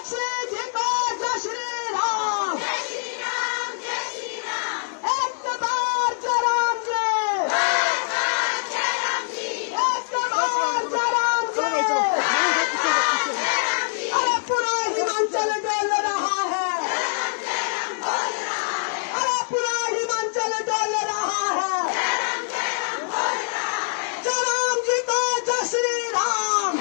मीनाक्षी जी को जय श्री राम, एक बार जय राम जी, एक बार जय राम जी। अरे पूरा हिमाचल डोल रहा है, अरे पूरा हिमाचल डोल रहा है। जय राम जी को जय श्री राम,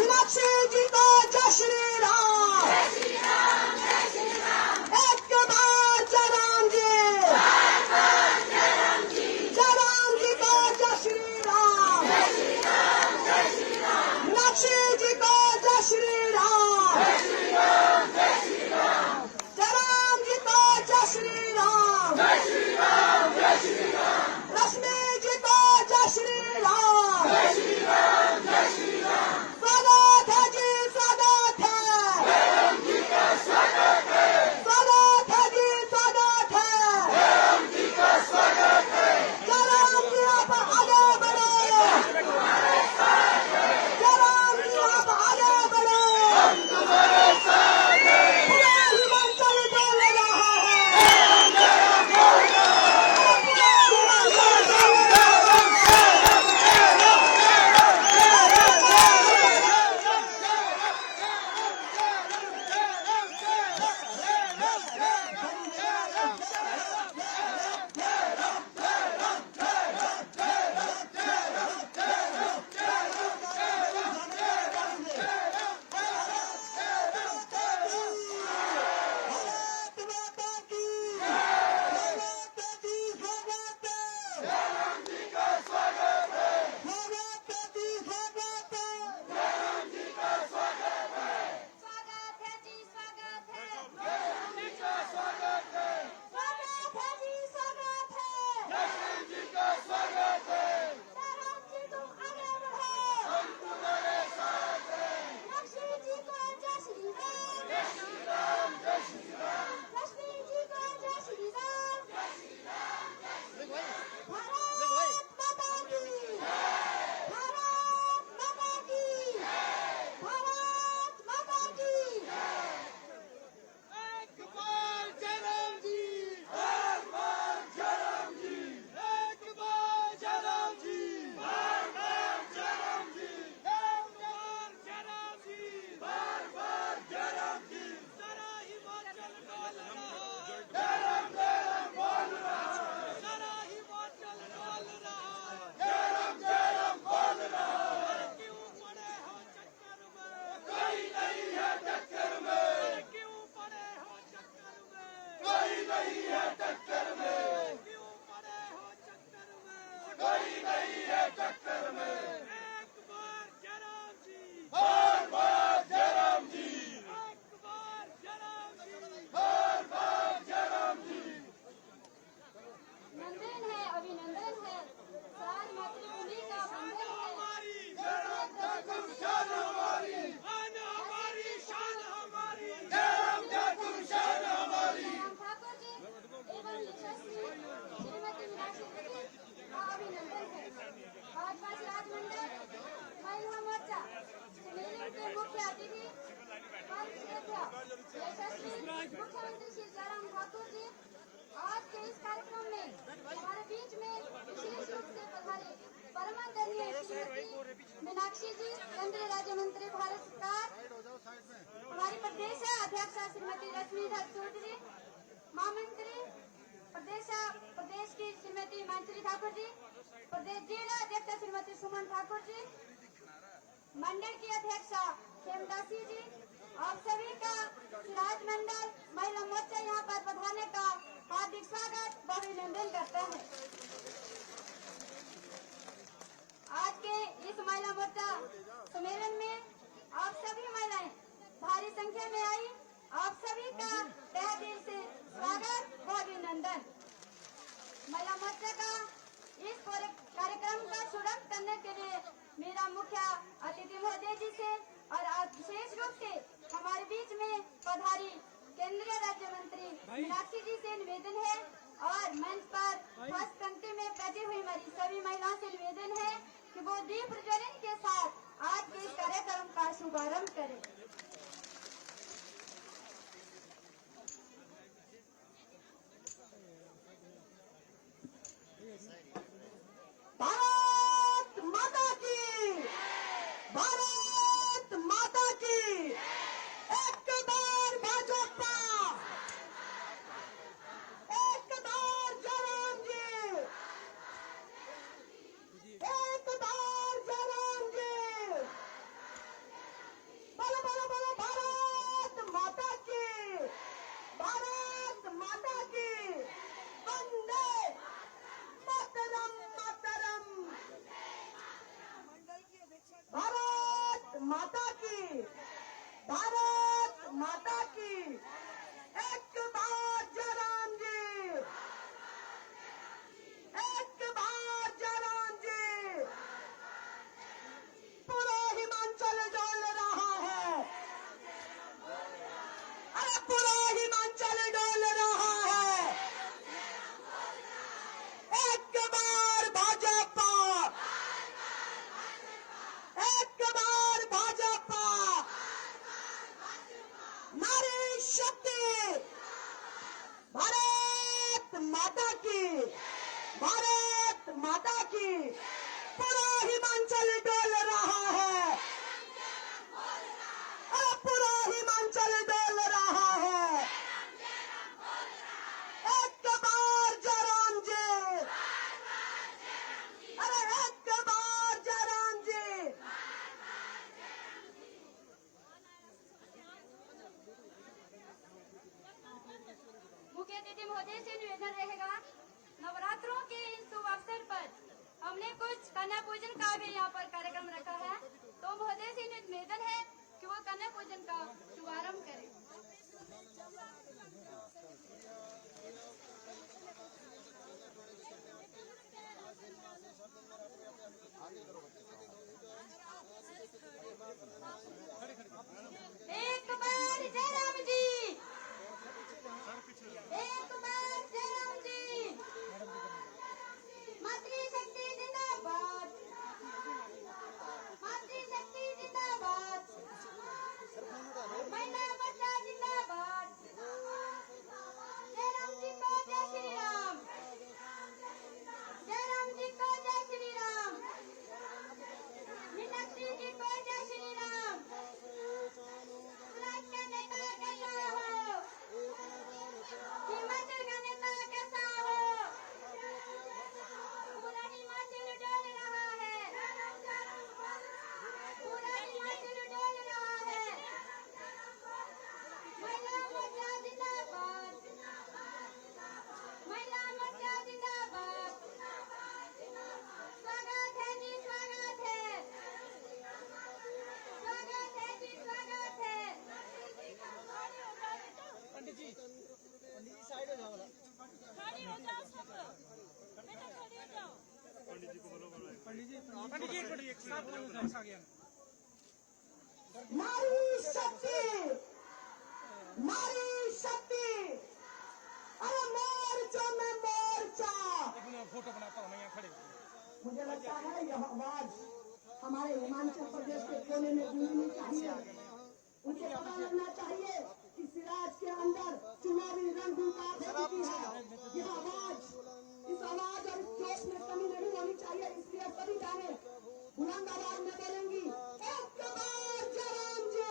मीनाक्षी जी को जय श्री राम, एक बार जय राम जी, जय राम जी को जय श्री राम, मीनाक्षी जी को जय श्री राम, जय राम जी को जय श्री राम, रश्मि जी को जय श्री राम। स्वागत है जी, स्वागत है, स्वागत है जी, स्वागत है। जय राम जी आप आगे बढ़े, जय राम जी आप आगे बढ़े। पूरा हिमाचल डोल रहा है, पूरा हिमाचल डोल रहा मुख्यमंत्री श्री जयराम ठाकुर जी आज के इस कार्यक्रम में हमारे बीच में विशेष रूप से पधारे परमादरणीय श्रीमती मीनाक्षी जी, केंद्रीय राज्य मंत्री भारत सरकार, हमारी प्रदेश अध्यक्ष श्रीमती रश्मि चौधरी, महामंत्री प्रदेश की श्रीमती मानसी ठाकुर जी, प्रदेश जिला अध्यक्ष श्रीमती सुमन ठाकुर जी, मंडल की अध्यक्ष हेमदासी जी, आप सभी का राज मंडल महिला मोर्चा यहाँ पर पधारने का हार्दिक स्वागत व अभिनंदन करते हैं। आज के इस महिला मोर्चा सम्मेलन में आप सभी महिलाएं भारी संख्या में आई, आप सभी का तहे दिल से स्वागत व अभिनंदन। महिला मोर्चा का इस कार्यक्रम का शुभारंभ करने के लिए मेरा मुख्य अतिथि महोदय जी से और आज विशेष रूप से हमारे बीच में पधारी केंद्रीय राज्य मंत्री मीनाक्षी जी से निवेदन है और मंच पर फर्स्ट पंक्ति में बैठी हुई हमारी सभी महिलाओं से निवेदन है कि वो दीप प्रज्वलन के साथ आज के इस कार्यक्रम का शुभारंभ करें। माता की, भारत माता की। पूरा हिमाचल डोल रहा है, पूरा हिमाचल डोल रहा है। एक बार जयराम जी, अरे एक बार जयराम जी। मुख्य अतिथि महोदय से निवेदन रहेगा, नवरात्रों के इस शुभ अवसर पर हमने कुछ कन्या पूजन का भी यहाँ पर कार्यक्रम रखा है, तो महोदय से निवेदन है कि वो कन्या पूजन का शुभारंभ करें। एक बार जयराम जी, एक बार जयराम जी। मातृशक्ति जिंदाबाद, मातृशक्ति जिंदाबाद, महिला मोर्चा जिंदाबाद। जयराम जी को जय श्री राम, जयराम जी को जय श्री राम, मीनाक्षी जी को जय श्री राम। समाज का नेता कैसा हो, हिमाचल का नेता कैसा हो, पूरा हिमाचल डोल रहा है, पूरा हिमाचल डोल रहा है। महिला मोर्चा जिंदाबाद, महिला मोर्चा जिंदाबाद। स्वागत है जी, स्वागत है, स्वागत है जी, स्वागत है। पंडित जी साइड हो जाओ, खड़ी हो जाओ सब, बेटा खड़ी हो जाओ। पंडित जी को बोलो, पंडित जी एक मिनट, एक साथ आ गया। नारी शक्ति, नारी शक्ति, अरे मोर्चा में मोर्चा। फोटो बनाता हूँ मैं यहाँ खड़े। मुझे लगता है यह आवाज हमारे हिमाचल प्रदेश के कोने में गूंजनी चाहिए। उनके पता लगना चाहिए कि सिराज के अंदर चुनावी रणभूमिका हो चुकी है। यह आवाज, इस आवाज और जोश में कमी नहीं होनी चाहिए, इसलिए सभी जाने बुलंद आवाज में बोलेंगी, एक बार जयराम जी,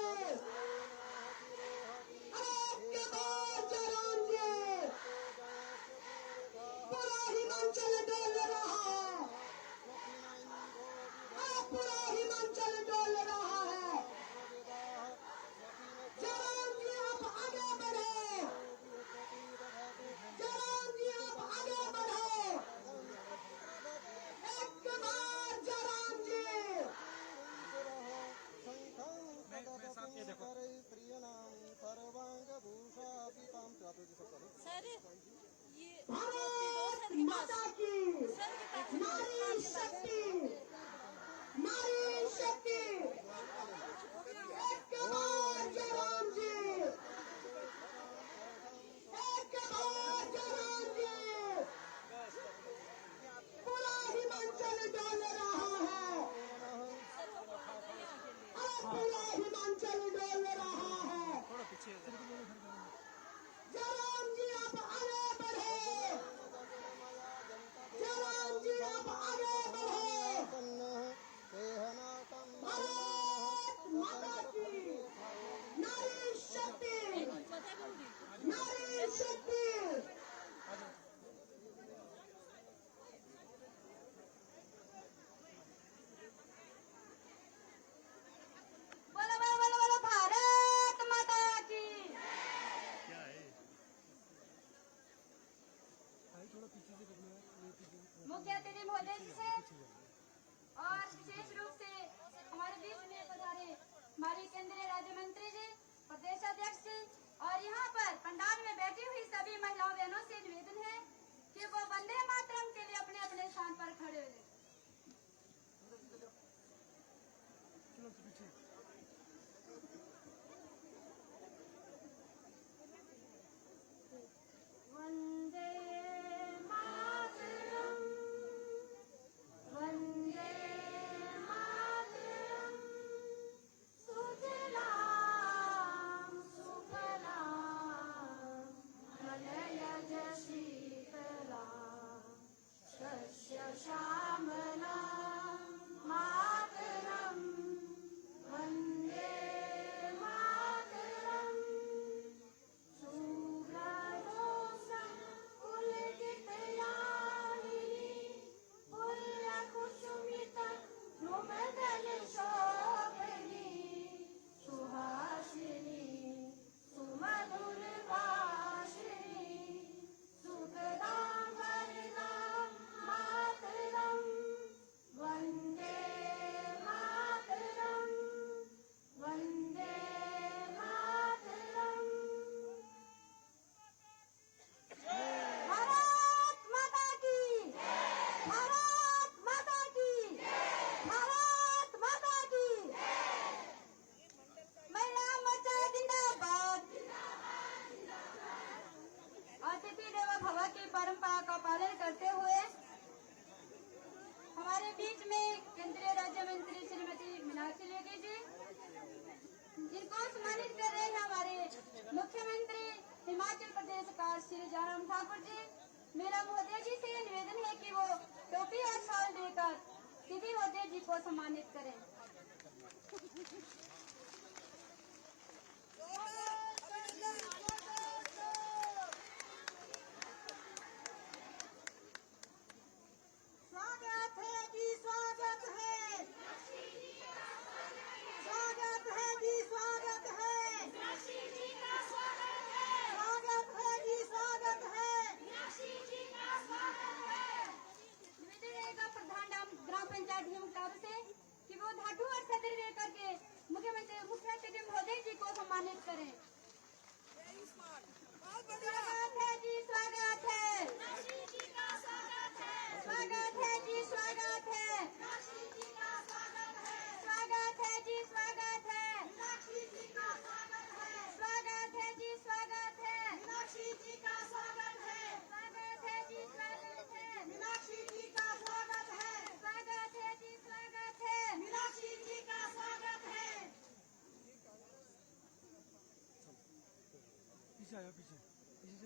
एक बार जयराम जी। पूरा हिमाचल डोल रहा है, पूरा हिमाचल डोल रहा है। जयराम जी आप आगे बढ़े, जयराम जी आप आगे बढ़े। एक बार जयराम जी। सर ये भारत माता की, नारी शक्ति, नारी शक्ति। एक बार जयराम जी, एक बार जयराम जी। पूरा हिमाचल डोल रहा है, पूरा हिमाचल डोल रहा है। जयराम जी आप आगे बढ़े, जयराम जी आप आगे बढ़े। भारत माता की, नारी शक्ति, नारी शक्ति। बोलो बोलो बोलो बोलो, भारत माता की। मुख्य अतिथि महोदय जी से और विशेष रूप से हमारे बीच में पधारे हमारे केंद्रीय राज्य मंत्री जी, प्रदेश अध्यक्ष जी, और यहाँ पर पंडाल में बैठी हुई सभी महिलाओं बहनों से निवेदन है कि वो वंदे मातरम के लिए अपने अपने स्थान पर खड़े हो जाएं। वंदे मातरम, वंदे मातरम, सुजलाम सुफलाम मलयज शीतलाम। श्री जयराम ठाकुर जी, मेरा महोदय जी से निवेदन है कि वो टोपी और शॉल देकर सीधी महोदय जी को सम्मानित करें। स्वागत है जी, स्वागत है। स्वागत है जी, स्वागत है। स्वागत है जी, स्वागत है। निवेदन रहेगा प्रधान ग्राम पंचायत भीमतारू से कि वो धाटू और सदर लेकर के मुख्य सचिव महोदय जी को सम्मानित करें। स्वागत है जी, स्वागत है। स्वागत है जी, स्वागत है। स्वागत है जी, स्वागत है। स्वागत है जी, स्वागत है। मीनाक्षी जी का स्वागत है। स्वागत है जी, स्वागत है। मीनाक्षी जी का स्वागत है। स्वागत है जी, स्वागत है। मीनाक्षी जी का स्वागत है। पीछे आया, पीछे पीछे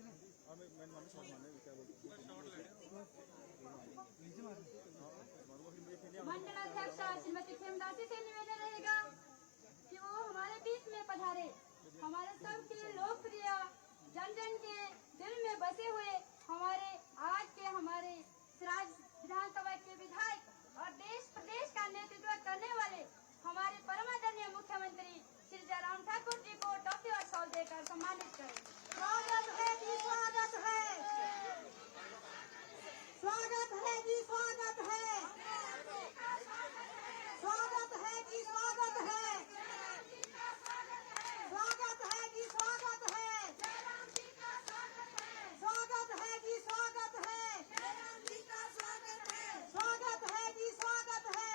चले। मंडलाध्यक्ष श्रीमती खेमदासी से निवेदन रहेगा कि वो हमारे बीच में पधारे। हमारे सबके लोकप्रिय जन जन के दिल में बसे हुए हमारे आज के हमारे सिराज विधानसभा के विधायक और देश प्रदेश का नेतृत्व करने वाले हमारे परम आदरणीय मुख्यमंत्री श्री जयराम ठाकुर जी को टॉफी और शॉल देकर सम्मानित करें। स्वागत है जी, स्वागत है। स्वागत है जी, स्वागत है। स्वागत है जी, स्वागत है। स्वागत है जी, स्वागत है। स्वागत है जी, स्वागत है। स्वागत है जी, स्वागत है।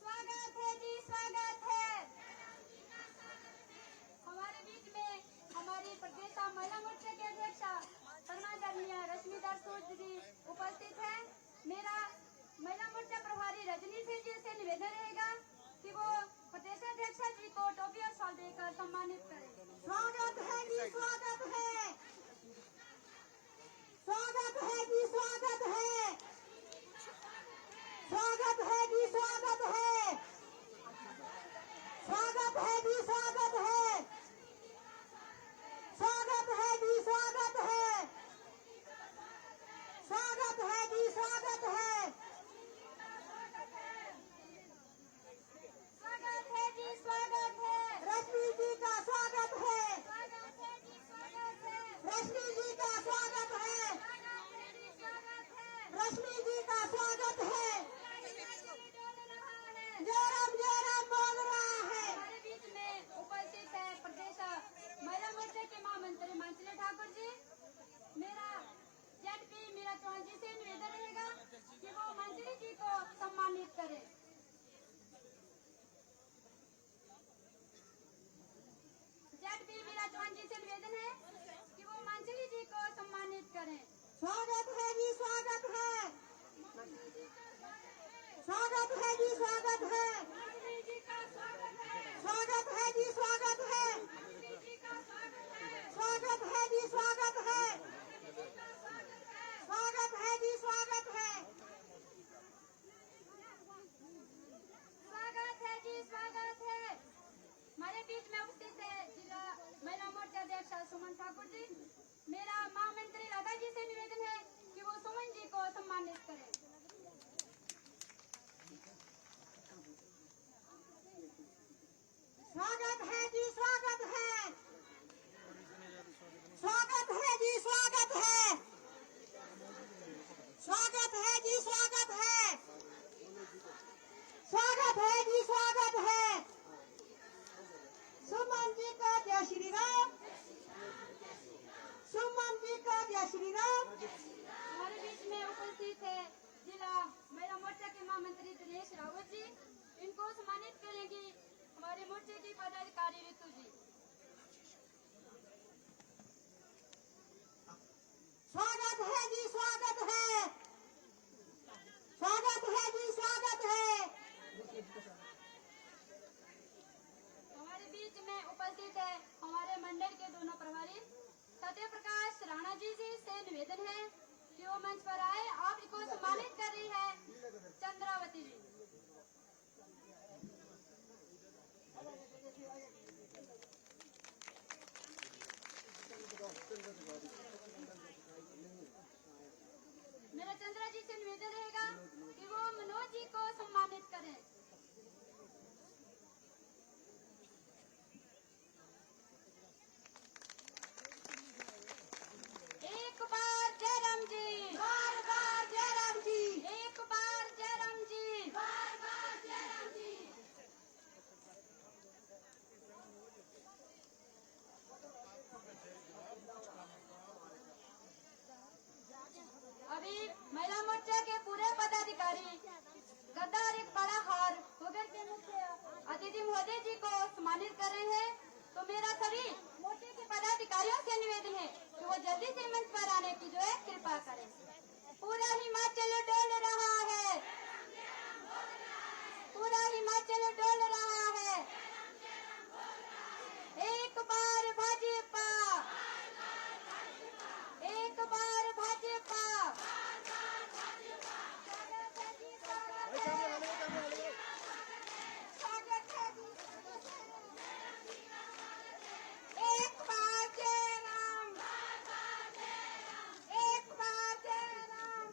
स्वागत है जी, स्वागत है। हमारे बीच में हमारी प्रदेश महिला मोर्चा के अध्यक्ष परमादरणीय रश्मिधर सूद जी उपस्थित है। मेरा महिला मोर्चा प्रभारी रजनी सिंह जी से निवेदन रहेगा कि वो प्रदेशाध्यक्ष जी को टोपी और शॉल देकर सम्मानित करें। स्वागत है जी, स्वागत है। स्वागत है जी, स्वागत है। स्वागत है जी, स्वागत है। स्वागत है जी, स्वागत है। स्वागत है जी, स्वागत है। स्वागत है जी, स्वागत है। स्वागत है जी, स्वागत है। रश्मि जी का स्वागत है। स्वागत है जी, स्वागत है। रश्मि जी का स्वागत है। स्वागत है जी, स्वागत है। रश्मि जी का स्वागत है। डोल रहा है। जयराम बोल रहा है। हमारे बीच में उपस्थित है प्रदेश महिला मोर्चा के महामंत्री मानसी ठाकुर जी। मेरा जेडपी मीरा चौहान जी से निवेदन रहेगा कि वो मंत्री जी को सम्मानित करें। जेडपी मीरा चौहान जी से निवेदन है कि वो मंत्री जी को सम्मानित करें। स्वागत है जी, स्वागत है। स्वागत है जी, स्वागत है। मंत्री जी का स्वागत है। स्वागत है जी, स्वागत है। मंत्री जी का स्वागत है। स्वागत है जी, स्वागत है। स्वागत है जी, स्वागत है। स्वागत है जी, स्वागत है। हमारे बीच में उपस्थित है जिला महिला मोर्चा अध्यक्ष सुमन ठाकुर जी। मेरा महामंत्री राधा जी से निवेदन है कि वो सुमन जी को सम्मानित करें। स्वागत है जी, स्वागत है। स्वागत है जी, स्वागत है। स्वागत है जी, स्वागत है। स्वागत है जी, स्वागत है। सुमन जी का जय श्री राम। सुमन जी का जय श्री राम। हमारे बीच में उपस्थित है जिला महिला मोर्चा के महामंत्री दिनेश रावत जी। इनको सम्मानित करेंगी हमारे मोर्चे की पदाधिकारी ऋतु जी। स्वागत है जी, स्वागत है। स्वागत है जी, स्वागत है। हमारे बीच में उपस्थित है हमारे मंडल के दोनों प्रभारी सत्य प्रकाश राणा जी से निवेदन है कि वो मंच पर आए। आपको सम्मानित कर रही है चंद्रावती जी। मेरा चंद्रा जी से निवेदन रहेगा कि वो मनोज जी को सम्मानित करें। एक बार जयराम जी, बार बार जयराम जी, एक बार जयराम जी, बार बार जयराम जी। अभी महिला मोर्चा के पूरे पदाधिकारी गद्दार एक बड़ा हार होगर के मुख्य अतिथि महोदय जी को सम्मानित कर रहे हैं। तो मेरा सभी मोर्चे के पदाधिकारियों से निवेदन है कि वो जल्दी से मंच पर आने की जो है कृपा करें। पूरा हिमाचल डोल रहा है, पूरा हिमाचल डोल रहा है। एक बार भाजपा, एक बार भाजपा। एक बार जयराम, एक बार जयराम।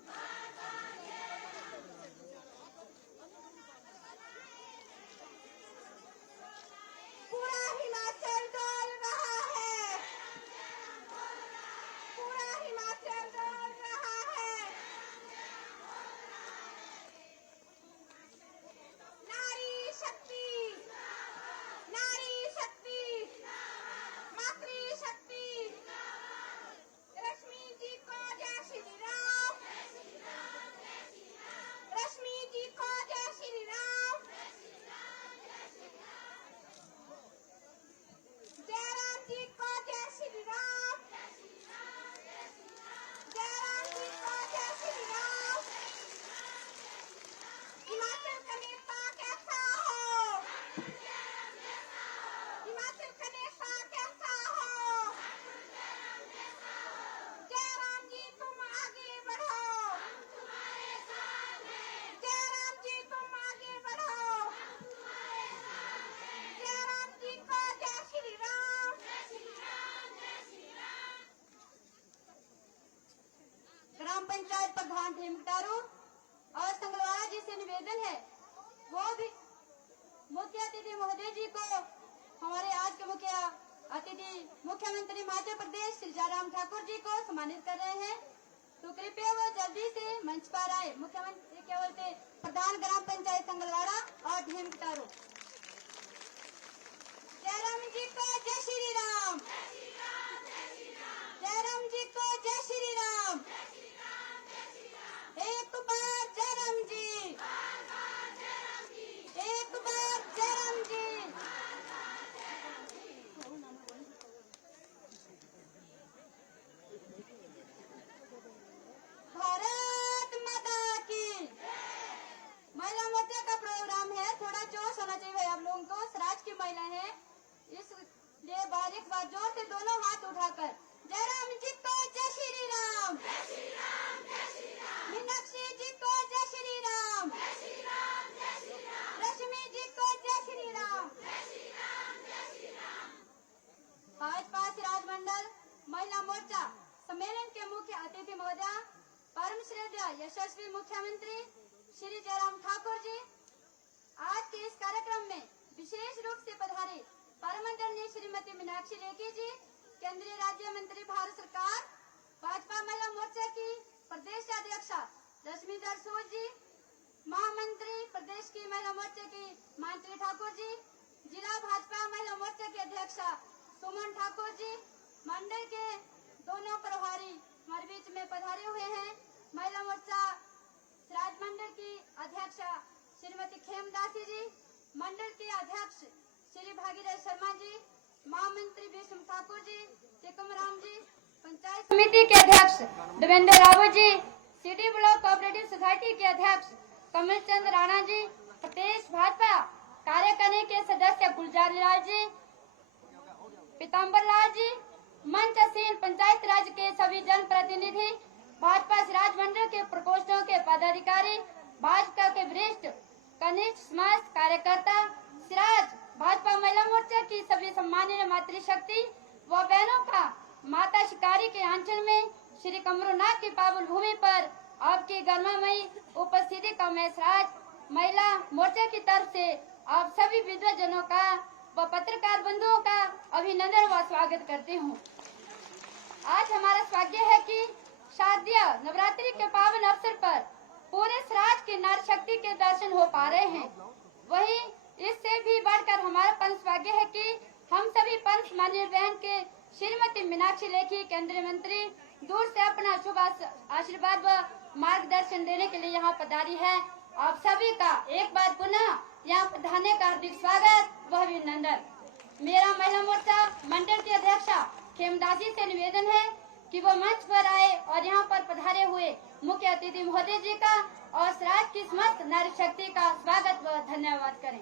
पूरा हिमाचल डोल रहा है, पूरा हिमाचल डोल रहा है। नारी शक्ति, नारी शक्ति, मातृशक्ति। रश्मि जी को जय श्री राम, रश्मि जी को जय श्री राम। जयराम जी को जय श्री राम, जयराम जी को जय श्री राम। हिमाचल का नेता कैसा हो, हिमाचल का नेता कैसा हो। जयराम जी तुम आगे बढ़ो, जयराम जी तुम आगे बढ़ो। जयराम जी को जय श्री राम। ग्राम पंचायत प्रधान हेमटारू और संगलवाड़ा जी से निवेदन है वो भी मुख्य अतिथि महोदय जी को हमारे आज के मुख्य अतिथि मुख्यमंत्री मध्य प्रदेश श्री जयराम ठाकुर जी को सम्मानित कर रहे हैं। तो कृपया वो जल्दी से मंच पर आए। मुख्यमंत्री क्या बोलते प्रधान ग्राम पंचायत संगलवाड़ा और हेमटारू। जयराम जी को जय श्री राम, जयराम जी को जय श्री राम। एक बार जयराम जी, एक बार जयराम जी। भारत माता की। महिला मोर्चा का प्रोग्राम है, थोड़ा जोश होना चाहिए आप लोगों को। स्वराज की महिला है, इसलिए एक बार जोर से दोनों हाथ उठाकर जयराम जी को जय श्री राम, मीनाक्षी जी को जय श्री राम, रश्मि जी को जय श्री राम। भाजपा सिराज मंडल महिला मोर्चा सम्मेलन के मुख्य अतिथि महोदय परम श्रद्धेय यशस्वी मुख्यमंत्री श्री जयराम ठाकुर जी आज के इस कार्यक्रम में विशेष रूप से पधारे परम आदरणीय श्रीमती मीनाक्षी लेखी जी, केंद्रीय राज्य मंत्री भारत सरकार, भाजपा महिला मोर्चा की प्रदेश अध्यक्षा रश्मि सूद जी, महामंत्री प्रदेश की महिला मोर्चा की मानसी ठाकुर जी, जिला भाजपा महिला मोर्चा की अध्यक्षा सुमन ठाकुर जी, मंडल के दोनों प्रभारी हमारे बीच में पधारे हुए हैं। महिला मोर्चा सिराज मंडल की अध्यक्षा श्रीमती खेमदासी जी, मंडल के अध्यक्ष श्री भागीरथ शर्मा जी, महामंत्री विष्णु ठाकुर जी, टेकम राम जी, पंचायत समिति के अध्यक्ष Devendra Rawat ji, city block cooperative society के अध्यक्ष कमल चंद राणा जी, प्रदेश भाजपा कार्यकारिणी के सदस्य गुलजार लाल जी, पीताम्बर लाल जी, मंचसीन पंचायत राज के सभी जनप्रतिनिधि, भाजपा सिराज मंडल के प्रकोष्ठों के पदाधिकारी, भाजपा के वरिष्ठ कनिष्ठ समाज कार्यकर्ता, सिराज भाजपा महिला मोर्चा की सभी सम्मानीय मातृशक्ति व बहनों का माता शिकारी के आंचल में श्री कमरूनाथ की पावन भूमि पर आपकी गर्मामयी उपस्थिति का मैं सिराज महिला मोर्चा की तरफ से आप सभी विद्वजनों का व पत्रकार बंधुओं का अभिनंदन व स्वागत करती हूँ। आज हमारा सौभाग्य है कि शारदीय नवरात्रि के पावन अवसर पर पूरे सिराज की नारी शक्ति के दर्शन हो पा रहे हैं। वहीं इससे भी बढ़कर हमारा परम सौभाग्य है कि हम सभी पंच माननीय बहन के श्रीमती मीनाक्षी लेखी केंद्रीय मंत्री दूर से अपना शुभ आशीर्वाद व मार्गदर्शन देने के लिए यहाँ पधारी है। आप सभी का एक बार पुनः यहाँ पधारने का हार्दिक स्वागत व अभिनंदन। मेरा महिला मोर्चा मंडल की अध्यक्षा खेमदासी से निवेदन है कि वो मंच पर आए और यहाँ पर पधारे हुए मुख्य अतिथि महोदय जी का और सिराज की समस्त नारी शक्ति का स्वागत व धन्यवाद करें।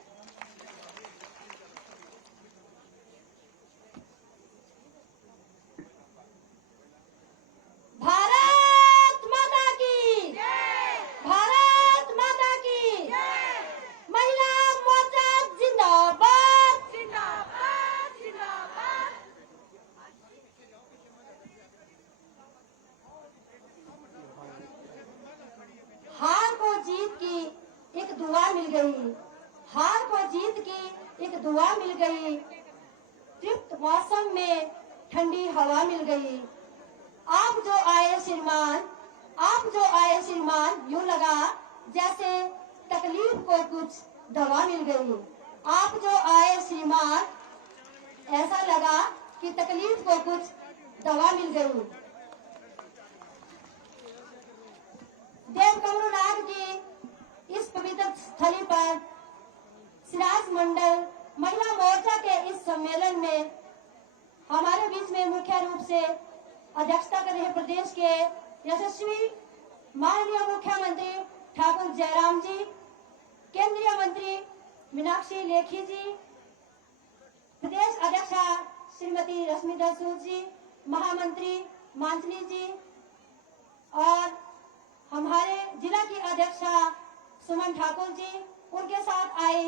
भारत माता की भारत माता की महिला मोर्चा जिंदाबाद जिंदाबाद जिंदाबाद। हार को जीत की एक दुआ मिल गई, हार को जीत की एक दुआ मिल गई, तृप्त मौसम में ठंडी हवा मिल गई। आप जो आए श्रीमान, आप जो आए श्रीमान, यूं लगा जैसे तकलीफ को कुछ दवा मिल गई। आप जो आए श्रीमान, ऐसा लगा कि तकलीफ को कुछ दवा मिल गई। देव कमरूनाथ की इस पवित्र स्थली पर सिराज मंडल महिला मोर्चा के इस सम्मेलन में हमारे बीच में मुख्य रूप से अध्यक्षता कर रहे प्रदेश के यशस्वी माननीय मुख्यमंत्री ठाकुर जयराम जी, केंद्रीय मंत्री मीनाक्षी लेखी जी, प्रदेश अध्यक्षा श्रीमती रश्मिधर सूद जी, महामंत्री मांचली जी और हमारे जिला की अध्यक्षा सुमन ठाकुर जी, उनके साथ आए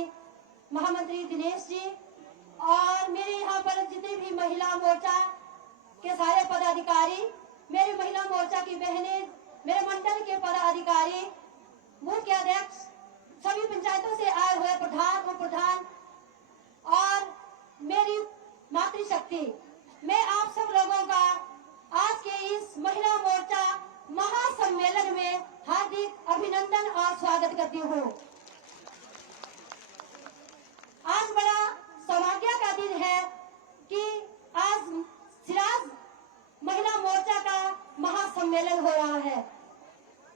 महामंत्री दिनेश जी और मेरे यहाँ पर जितनी भी महिला मोर्चा के सारे पदाधिकारी, मेरी महिला मोर्चा की बहनें, मेरे मंडल के पदाधिकारी, बूथ के अध्यक्ष, सभी पंचायतों से आए हुए प्रधान उप प्रधान और मेरी मातृशक्ति, मैं आप सब लोगों का आज के इस महिला मोर्चा महासम्मेलन में हार्दिक अभिनंदन और स्वागत करती हूँ। आज बड़ा सौभाग्य का दिन है कि आज सिराज महिला मोर्चा का महासम्मेलन हो रहा है।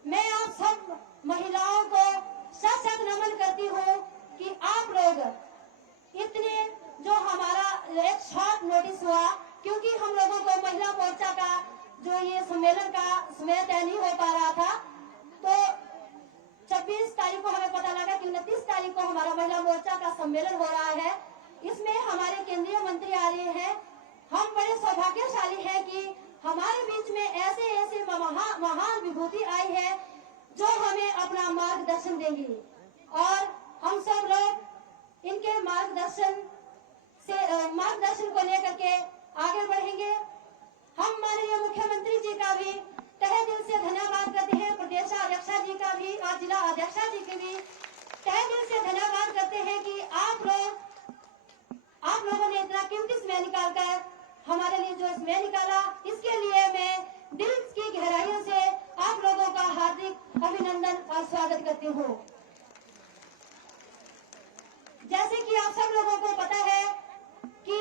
मैं आप सब महिलाओं को सशक्त नमन करती हूँ कि आप लोग इतने, जो हमारा एक शॉर्ट नोटिस हुआ, क्योंकि हम लोगों को महिला मोर्चा का जो ये सम्मेलन का समय तय नहीं हो पा रहा था, तो 26 तारीख को हमें पता लगा कि 29 तारीख को हमारा महिला मोर्चा का सम्मेलन हो रहा है। इसमें हमारे केंद्रीय मंत्री आ रहे हैं। हम बड़े सौभाग्यशाली हैं कि हमारे बीच में ऐसे ऐसे महान विभूति आई है जो हमें अपना मार्गदर्शन देंगी और हम सब लोग इनके मार्गदर्शन को लेकर के आगे बढ़ेंगे। हम माननीय मुख्यमंत्री जी का भी तहे दिल से धन्यवाद करते हैं, प्रदेश अध्यक्षा जी का भी और जिला अध्यक्षा जी के भी तहे दिल से धन्यवाद करते हैं कि आप लोगों ने इतना कीमती समय निकालकर हमारे लिए जो समय निकाला, इसके लिए मैं दिल की गहराइयों से आप लोगों का हार्दिक अभिनंदन और स्वागत करती हूँ। जैसे कि आप सब लोगों को पता है कि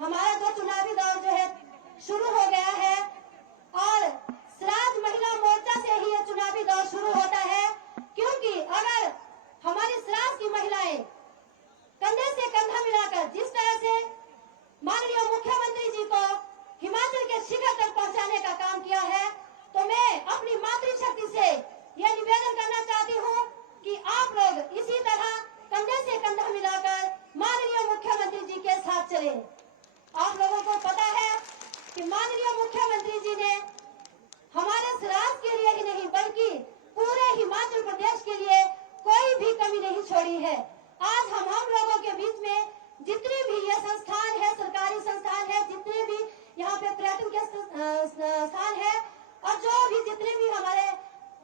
हमारा जो चुनावी दौर जो है शुरू हो गया है और सिराज महिला मोर्चा से ही ये चुनावी दौर शुरू होता है, क्योंकि अगर हमारी सिराज की महिलाएं कंधे से कंधा मिलाकर जिस तरह से माननीय मुख्यमंत्री जी को हिमाचल के शिखर तक पहुंचाने का काम किया है, तो मैं अपनी मातृशक्ति से यह निवेदन करना चाहती हूँ कि आप लोग इसी तरह कंधे से कंधा मिलाकर माननीय मुख्यमंत्री जी के साथ चलें। आप लोगों को को पता है कि माननीय मुख्यमंत्री जी ने हमारे सिराज के लिए ही नहीं बल्कि पूरे हिमाचल प्रदेश के लिए कोई भी कमी नहीं छोड़ी है। आज हम लोगों के बीच में जितने भी ये संस्थान है, सरकारी संस्थान है, जितने भी यहाँ पे पर्यटन के स्थान है और जो भी जितने भी हमारे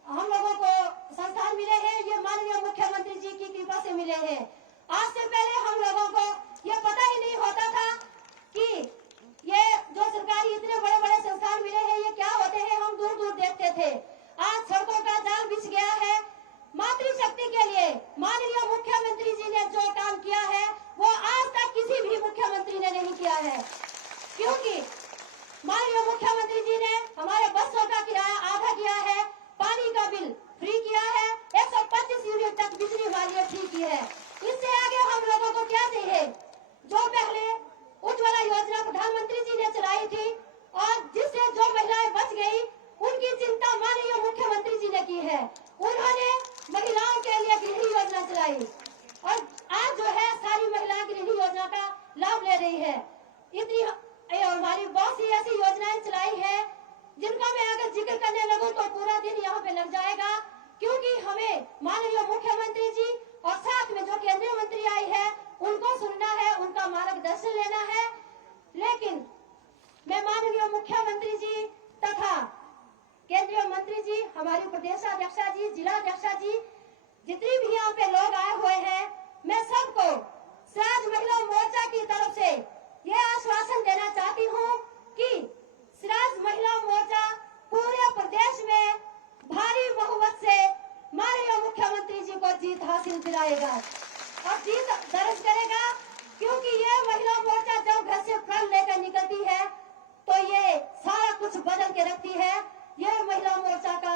हम लोगों को संस्थान मिले हैं, ये माननीय मुख्यमंत्री जी की कृपा से मिले हैं। आज से पहले हम लोगों को ये पता ही नहीं होता था कि ये जो सरकारी इतने बड़े बड़े संस्थान मिले हैं ये क्या होते हैं, हम दूर दूर देखते थे। आज सड़कों का जाल बिछ गया है। मातृशक्ति के लिए माननीय मुख्यमंत्री जी ने जो काम किया है वो आज तक किसी भी मुख्यमंत्री ने नहीं किया है, क्योंकि माननीय मुख्यमंत्री जी ने हमारे बसों का किराया आधा किया है, पानी का बिल फ्री किया है, 125 यूनिट तक बिजली वाली फ्री की है। इससे आगे हम लोगों को क्या चाहिए? जो पहले उज्ज्वला योजना प्रधानमंत्री जी ने चलाई थी और जिससे जो महिलाएं बच गई उनकी चिंता माननीय मुख्यमंत्री जी ने की है। उन्होंने महिलाओं के लिए गृहिणी योजना चलाई और आज जो है सारी महिलाएं गृहिणी योजना का लाभ ले रही है। इतनी हमारी बहुत सी ऐसी योजनाएं चलाई है जिनका मैं अगर जिक्र करने लगूं तो पूरा दिन यहाँ पे लग जाएगा, क्योंकि हमें माननीय मुख्यमंत्री जी और साथ में जो केंद्रीय मंत्री आई है उनको सुनना है, उनका मार्गदर्शन लेना है। लेकिन मैं माननीय मुख्यमंत्री जी तथा केंद्रीय मंत्री जी, हमारी प्रदेशाध्यक्षा जी, जिलाध्यक्षा जी, जितने भी यहाँ पे लोग आए हुए हैं, मैं सबको सिराज महिला मोर्चा की तरफ से ये आश्वासन देना चाहती हूँ कि सिराज महिला मोर्चा पूरे प्रदेश में भारी बहुमत से माननीय मुख्यमंत्री जी को जीत हासिल दिलाएगा और जीत दर्ज करेगा, क्योंकि ये महिला मोर्चा जब घर से प्रण लेकर निकलती है तो ये सारा कुछ बदल के रखती है। यह महिला मोर्चा का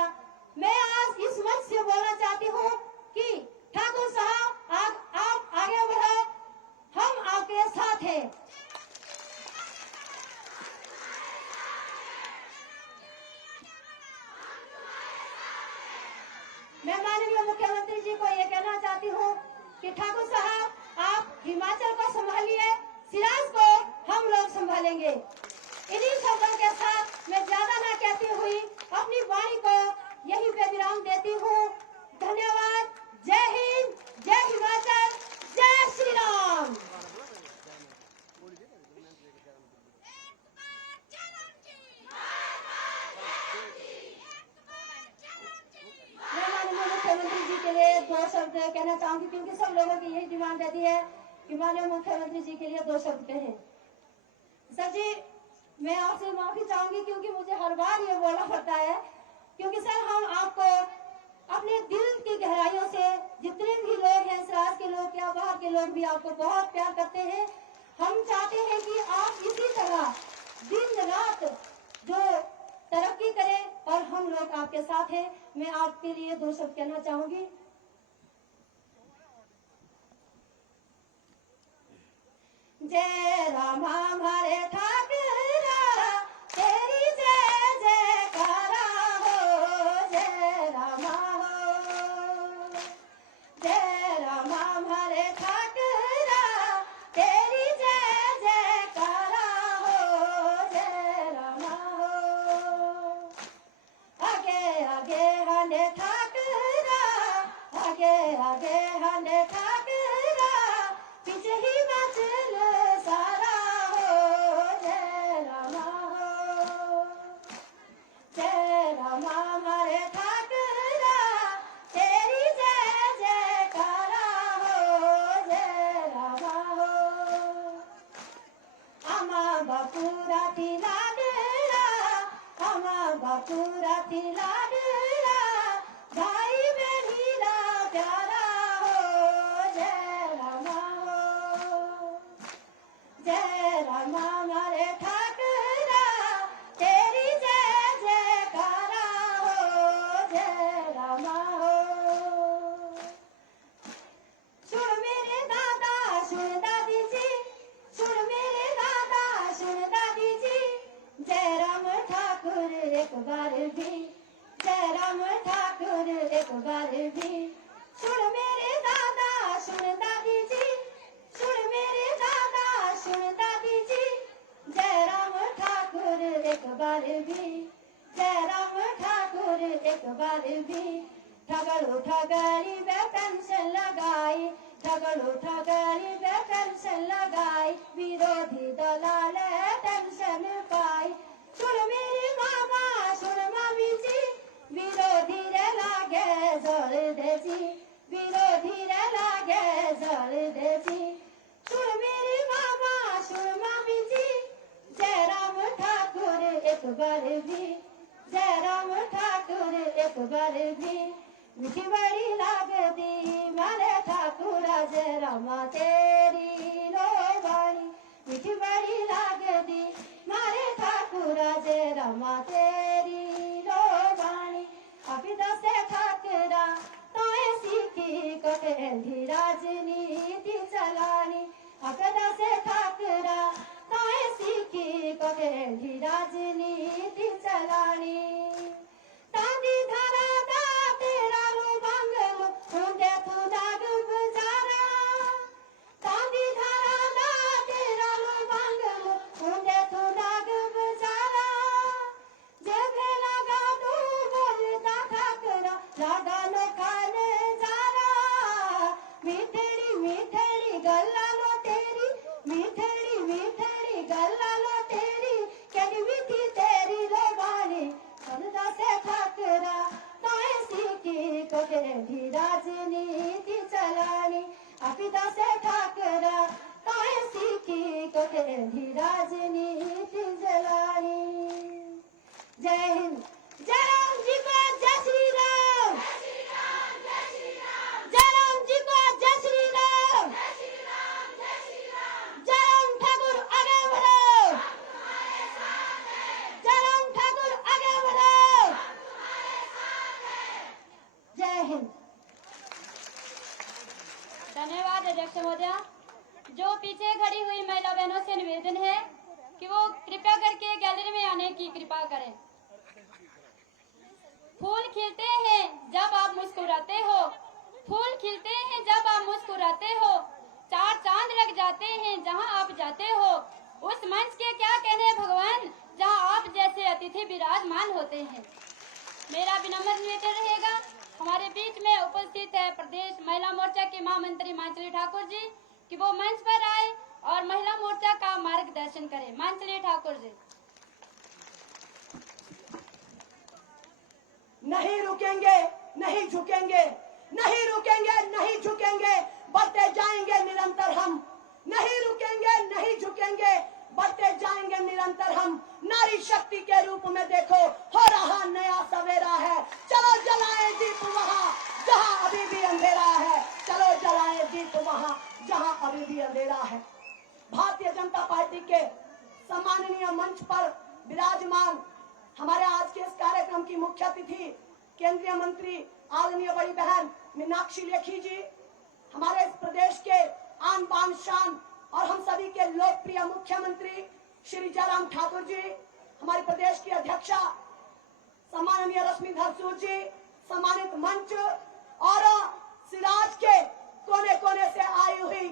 मैं आज इस मंच से बोलना चाहती हूँ कि ठाकुर साहब आप आगे बढ़ो, हम आपके साथ हैं। मैं माननीय मुख्यमंत्री जी को ये कहना चाहती हूँ कि ठाकुर साहब आप हिमाचल को संभालिए, सिराज को हम लोग संभालेंगे। इन्हीं शब्दों के साथ मैं ज्यादा ना कहती हुई अपनी वाणी को यहीं पे विराम देती हूँ। धन्यवाद। जय हिंद, जय हिमाचल, जय श्री राम। मैं माननीय मुख्यमंत्री जी के लिए 2 शब्द कहना चाहूंगी, क्योंकि सब लोगों की यही डिमांड रहती है कि माननीय मुख्यमंत्री जी के लिए 2 शब्द कहें। सर जी, मैं आपसे माफी चाहूंगी क्योंकि मुझे हर बार ये बोलना पड़ता है, क्योंकि सर हम आपको अपने दिल की गहराइयों से जितने भी लोग हैं, सिराज के लोग या बाहर के लोग भी आपको बहुत प्यार करते हैं। हम चाहते हैं कि आप इसी तरह दिन रात जो तरक्की करें और हम लोग आपके साथ हैं। मैं आपके लिए 2 शब्द कहना चाहूंगी। जय राम हमारे ठाकरा, तेरी जय जयकारा हो, जय राम हो। जय राम हमारे ठाकरा, तेरी जय जयकारा हो, जय राम हो। आगे आगे हने ठाकरा, आगे आगे हने ठाकरा, पीछे ही मचल सारा हो, जय राम हो। जय राम हमारे ठाकरा, तेरी जय जयकारा हो, जय राम हो। आमा बापूरा थी लाडला, आमा बापूरा थी लाडला, भाई बहनीला प्यारा हो, जय राम हो। जय राम हमारे ठाकरा, तेरी जय जयकारा हो, जय राम हो। सुन मेरे दादा सुन दादी जी, सुन मेरे दादा सुन दादी जी, जय राम ठाकुर एक बार भी, भी ठगड़ो ठगड़ी पे पेंशन लगाई, ठगड़ो ठगड़ी पे पेंशन लगाई, विरोधी दलाल पेंशन पाई। सुन मेरी मामा सुन मामी जी, विरोधी रे लागे जल देजी, विरोधी रे लागे जल देजी। सुन मेरी मामा सुन मामी जी, जयराम ठाकुर एक बार भी, जयराम ठाकुर एक बार भी। मीठी बड़ी लागती मारे ठाकुरा जयरामा तेरी लोबानी, मीठी बड़ी लागती मारे ठाकुरा जयरामा तेरी लोबानी। अभी दसे ठाकरा तोए सीखी कटेंधी राजनीति चलानी, अभी दसे ठाकरा तोए सीखी कटेंधी राजनीति चलानी। तांदी धारा दा तेरा लो बांगलो होंदे तू दाग बजारा, तांदी धारा दा तेरा लो बांगलो होंदे तू दाग बजारा। जब लगा दो बोलता ठाकरा लागा लो खाने जारा, मीठड़ी मीठड़ी गल्ला लो तेरी, मीठड़ी मीठड़ी गल्ला लो तेरी, कैडी मीठी तेरी लोबानी। सदा से ठाकरा तोए सीखी कटेंधी राजनीति चलानी, अपिता से ठाकरा तोए सीखी कटेंधी राजनीति चलानी। जय हिंद। जय राम जी को जय श्री राम, जय राम जी को जय श्री राम, जय राम ठाकुर आगे बढ़ो, जय राम ठाकुर आगे बढ़ो। जय हिंद। धन्यवाद अध्यक्ष महोदया। जो पीछे खड़ी हुई महिला बहनों से निवेदन है कि वो कृपया करके गैलरी में आने की कृपा करें। फूल खिलते हैं जब आप मुस्कुराते हो, फूल खिलते हैं जब आप मुस्कुराते हो, चार चांद लग जाते हैं जहां आप जाते हो। उस मंच के क्या कहने भगवान जहां आप जैसे अतिथि विराजमान होते हैं। मेरा विनम्र निवेदन रहेगा, हमारे बीच में उपस्थित है प्रदेश महिला मोर्चा के महामंत्री मांचली ठाकुर जी कि वो मंच पर आए और महिला मोर्चा का मार्गदर्शन करें। मांचली ठाकुर जी। नहीं रुकेंगे नहीं झुकेंगे, नहीं रुकेंगे नहीं झुकेंगे, बढ़ते जाएंगे निरंतर हम। नहीं रुकेंगे नहीं झुकेंगे, बढ़ते जाएंगे निरंतर हम। नारी शक्ति के रूप में देखो हो रहा नया सवेरा है। चलो जलाएं दीप वहाँ जहाँ अभी भी अंधेरा है, चलो जलाएं दीप वहाँ जहाँ अभी भी अंधेरा है। भारतीय जनता पार्टी के सम्माननीय मंच पर विराजमान हमारे आज के इस कार्यक्रम की मुख्य अतिथि केंद्रीय मंत्री आदरणीय बड़ी बहन मीनाक्षी लेखी जी, हमारे इस प्रदेश के आन बान शान और हम सभी के लोकप्रिय मुख्यमंत्री श्री जयराम ठाकुर जी, हमारे प्रदेश की अध्यक्षा सम्माननीय रश्मिधर सूद जी, सम्मानित मंच और सिराज के कोने कोने से आई हुई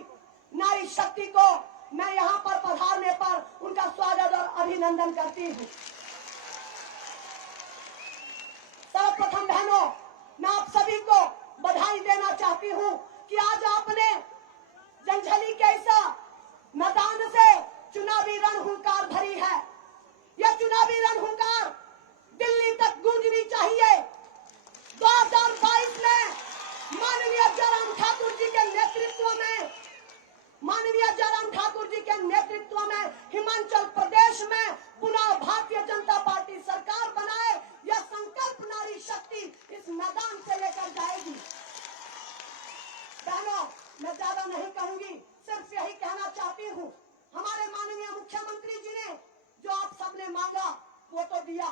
नारी शक्ति को मैं यहाँ पर पधारने पर उनका स्वागत और अभिनंदन करती हूँ। सर्वप्रथम बहनों, मैं आप सभी को बधाई देना चाहती हूँ कि आज आपने जंझली के ऐसा मैदान से चुनावी रणहुंकार भरी है। यह चुनावी रणहुंकार दिल्ली तक गूंजनी चाहिए। 2022 में माननीय जयराम ठाकुर जी के नेतृत्व में, माननीय जयराम ठाकुर जी के नेतृत्व में हिमाचल प्रदेश में पुनः भारतीय जनता पार्टी सरकार बनाए, यह संकल्प नारी शक्ति इस मैदान से लेकर जाएगी। बहनों, मैं ज्यादा नहीं कहूंगी, सिर्फ यही कहना चाहती हूँ, हमारे माननीय मुख्यमंत्री जी ने जो आप सबने मांगा वो तो दिया,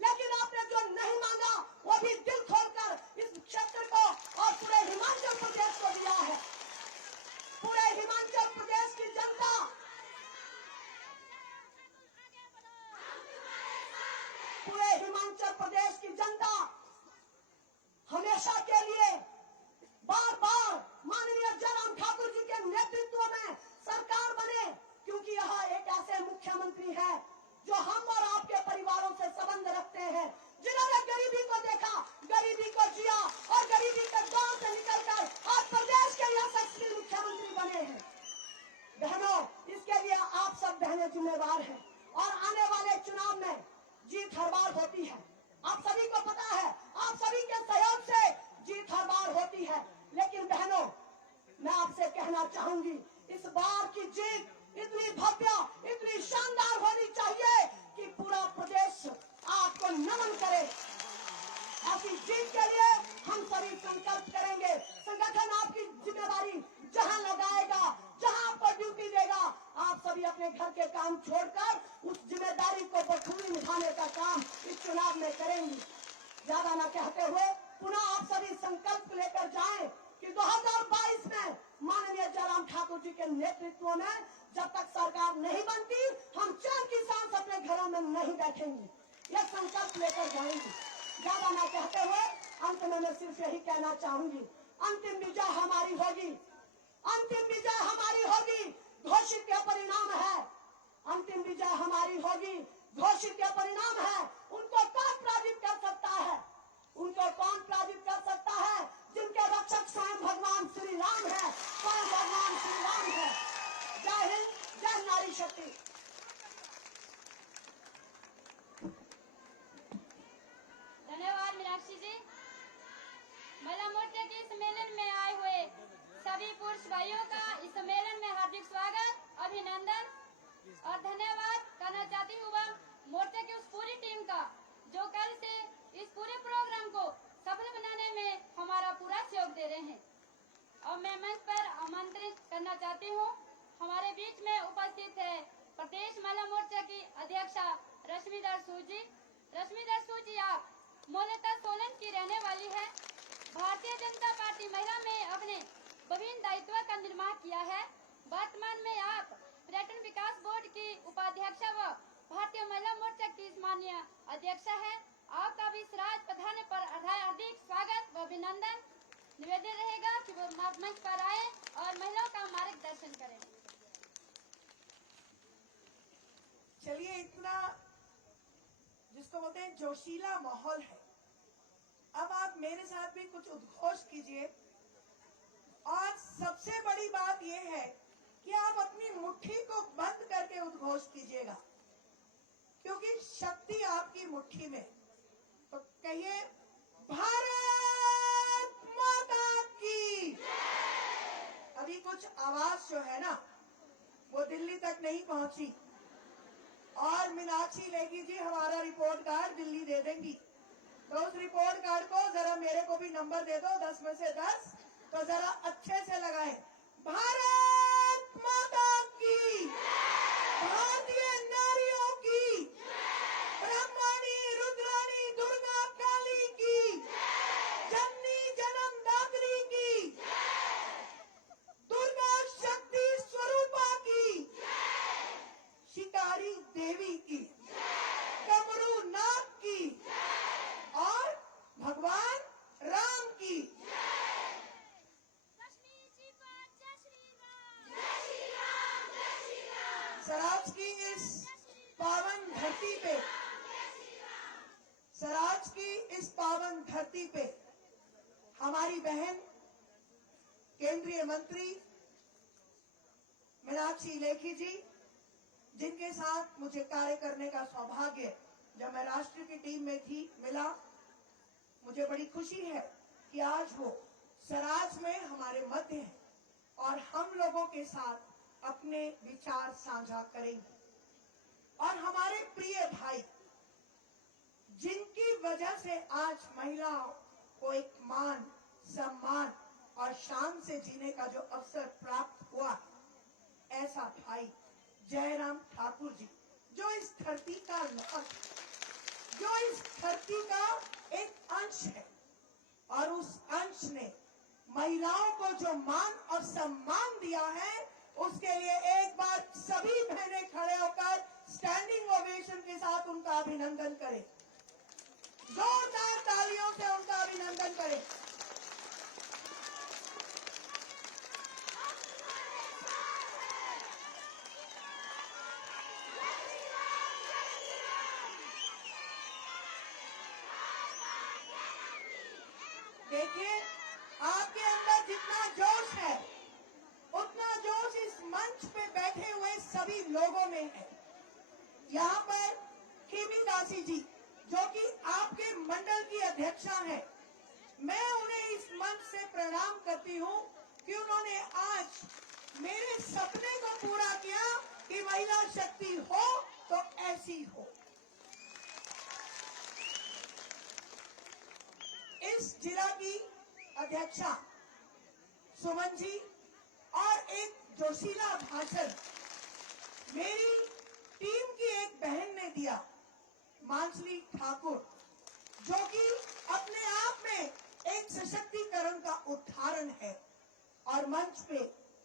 लेकिन आपने जो नहीं मांगा वो भी दिल खोलकर इस क्षेत्र को और पूरे हिमाचल प्रदेश को दिया है। पूरे हिमाचल प्रदेश की जनता पूरे हिमाचल प्रदेश की जनता हमेशा के लिए बार बार माननीय जयराम ठाकुर जी के नेतृत्व में सरकार बने, क्योंकि यह एक ऐसे मुख्यमंत्री है जो हम और आपके परिवारों से लिए जिम्मेवार है और आने वाले चुनाव में जीत हर बार होती है। आप सभी को पता है, आप सभी के सहयोग से जीत हर बार होती है। लेकिन बहनों, मैं आपसे कहना चाहूंगी, इस बार की जीत इतनी भव्य, इतनी शानदार होनी चाहिए कि पूरा प्रदेश आपको नमन करे। ऐसी जीत के लिए हम सभी संकल्प करेंगे। संगठन आपकी जिम्मेदारी जहां लगाएगा, जहां आपको ड्यूटी देगा, आप सभी अपने घर के काम छोड़कर उस जिम्मेदारी को बखूबी निभाने का काम इस चुनाव में करेंगे। ज्यादा न कहते हुए पुनः आप सभी संकल्प लेकर जाएं कि 2022 में माननीय जयराम ठाकुर जी के नेतृत्व में जब तक सरकार नहीं बनती, हम चैन की सांस अपने घरों में नहीं बैठेंगे। यह संकल्प लेकर जाएंगे। ज्यादा न कहते हुए अंत में मैं सिर्फ यही कहना चाहूंगी, अंतिम विजय हमारी होगी, अंतिम विजय हमारी होगी। घोषित यह परिणाम है, अंतिम विजय हमारी होगी, घोषित यह परिणाम है। उनको कौन पराजित कर सकता है? उनको कौन पराजित कर सकता है? जिनके रक्षक स्वयं भगवान श्री राम है, स्वयं भगवान श्री राम है। जय हिंद, जय नारी शक्ति। धन्यवाद मीनाक्षी जी। महिला मोर्चे के सम्मेलन में आए हुए सभी पुरुष भाइयों का इस सम्मेलन में हार्दिक स्वागत, अभिनंदन और धन्यवाद करना चाहती हूँ वह मोर्चे की उस पूरी टीम का जो कल से इस पूरे प्रोग्राम को सफल बनाने में हमारा पूरा सहयोग दे रहे हैं। और मैं मंच पर आमंत्रित करना चाहती हूँ, हमारे बीच में उपस्थित है प्रदेश महिला मोर्चा की अध्यक्षा रश्मिधर सूद जी। रश्मिधर सूद जी आप मूलतः सोलन की रहने वाली है। भारतीय जनता पार्टी महिला में अपने विभिन्न दायित्व का निर्वाह किया है। वर्तमान में आप पर्यटन विकास बोर्ड की उपाध्यक्षा व भारतीय महिला मोर्चा की माननीय अध्यक्षा है। आपका भी सिराज पधारने पर हार्दिक स्वागत व अभिनंदन। निवेदन रहेगा कि वो मंच पर आए और महिलाओं का मार्गदर्शन करें। चलिए, इतना जिसको बोलते हैं जोशीला माहौल है, अब आप मेरे साथ भी कुछ उद्घोष कीजिए। और सबसे बड़ी बात यह है कि आप अपनी मुट्ठी को बंद करके उद्घोष कीजिएगा, क्योंकि शक्ति आपकी मुट्ठी में। तो कहिए, भारत माता की। अभी कुछ आवाज जो है ना, वो दिल्ली तक नहीं पहुंची। और मीनाक्षी लेखी जी हमारा रिपोर्ट कार्ड दिल्ली दे देंगी, तो उस रिपोर्ट कार्ड को जरा मेरे को भी नंबर दे दो, 10 में से 10, तो जरा अच्छे से लगाएं। भारत माता की, भारतीय नारियों की, ब्रह्मणी रुद्राणी दुर्गा काली की, जननी जन्मदात्री की, दुर्गा शक्ति स्वरूपा की, शिकारी देवी की, डमरू नाग की और भगवान राम की। स्वराज की इस पावन धरती पे, स्वराज की इस पावन धरती पे हमारी बहन केंद्रीय मंत्री मीनाक्षी लेखी जी, जिनके साथ मुझे कार्य करने का सौभाग्य जब मैं राष्ट्र की टीम में थी मिला, मुझे बड़ी खुशी है कि आज वो स्वराज में हमारे मध्य हैं और हम लोगों के साथ अपने विचार साझा करेंगे। और हमारे प्रिय भाई, जिनकी वजह से आज महिलाओं को एक मान, सम्मान और शान से जीने का जो अवसर प्राप्त हुआ, ऐसा भाई जयराम ठाकुर जी, जो इस धरती का लौट, जो इस धरती का एक अंश है, और उस अंश ने महिलाओं को जो मान और सम्मान दिया है, उसके लिए एक बार सभी बहनें खड़े होकर स्टैंडिंग ओवेशन के साथ उनका अभिनंदन करें, जोरदार तालियों से उनका अभिनंदन करें। देखिए, आपके अंदर जितना जोश है, उतना जोश इस मंच पे बैठे हुए सभी लोगों में है। यहाँ पर खेमी दासी जी जो कि आपके मंडल की अध्यक्षा है, मैं उन्हें इस मंच से प्रणाम करती हूँ कि उन्होंने आज मेरे सपने को पूरा किया कि महिला शक्ति हो तो ऐसी हो। इस जिला की अध्यक्षा सुमन जी और एक जोशीला भाषण मेरी टीम की एक बहन ने दिया, मानसली ठाकुर, जो कि अपने आप में एक सशक्तिकरण का उदाहरण है। और मंच पे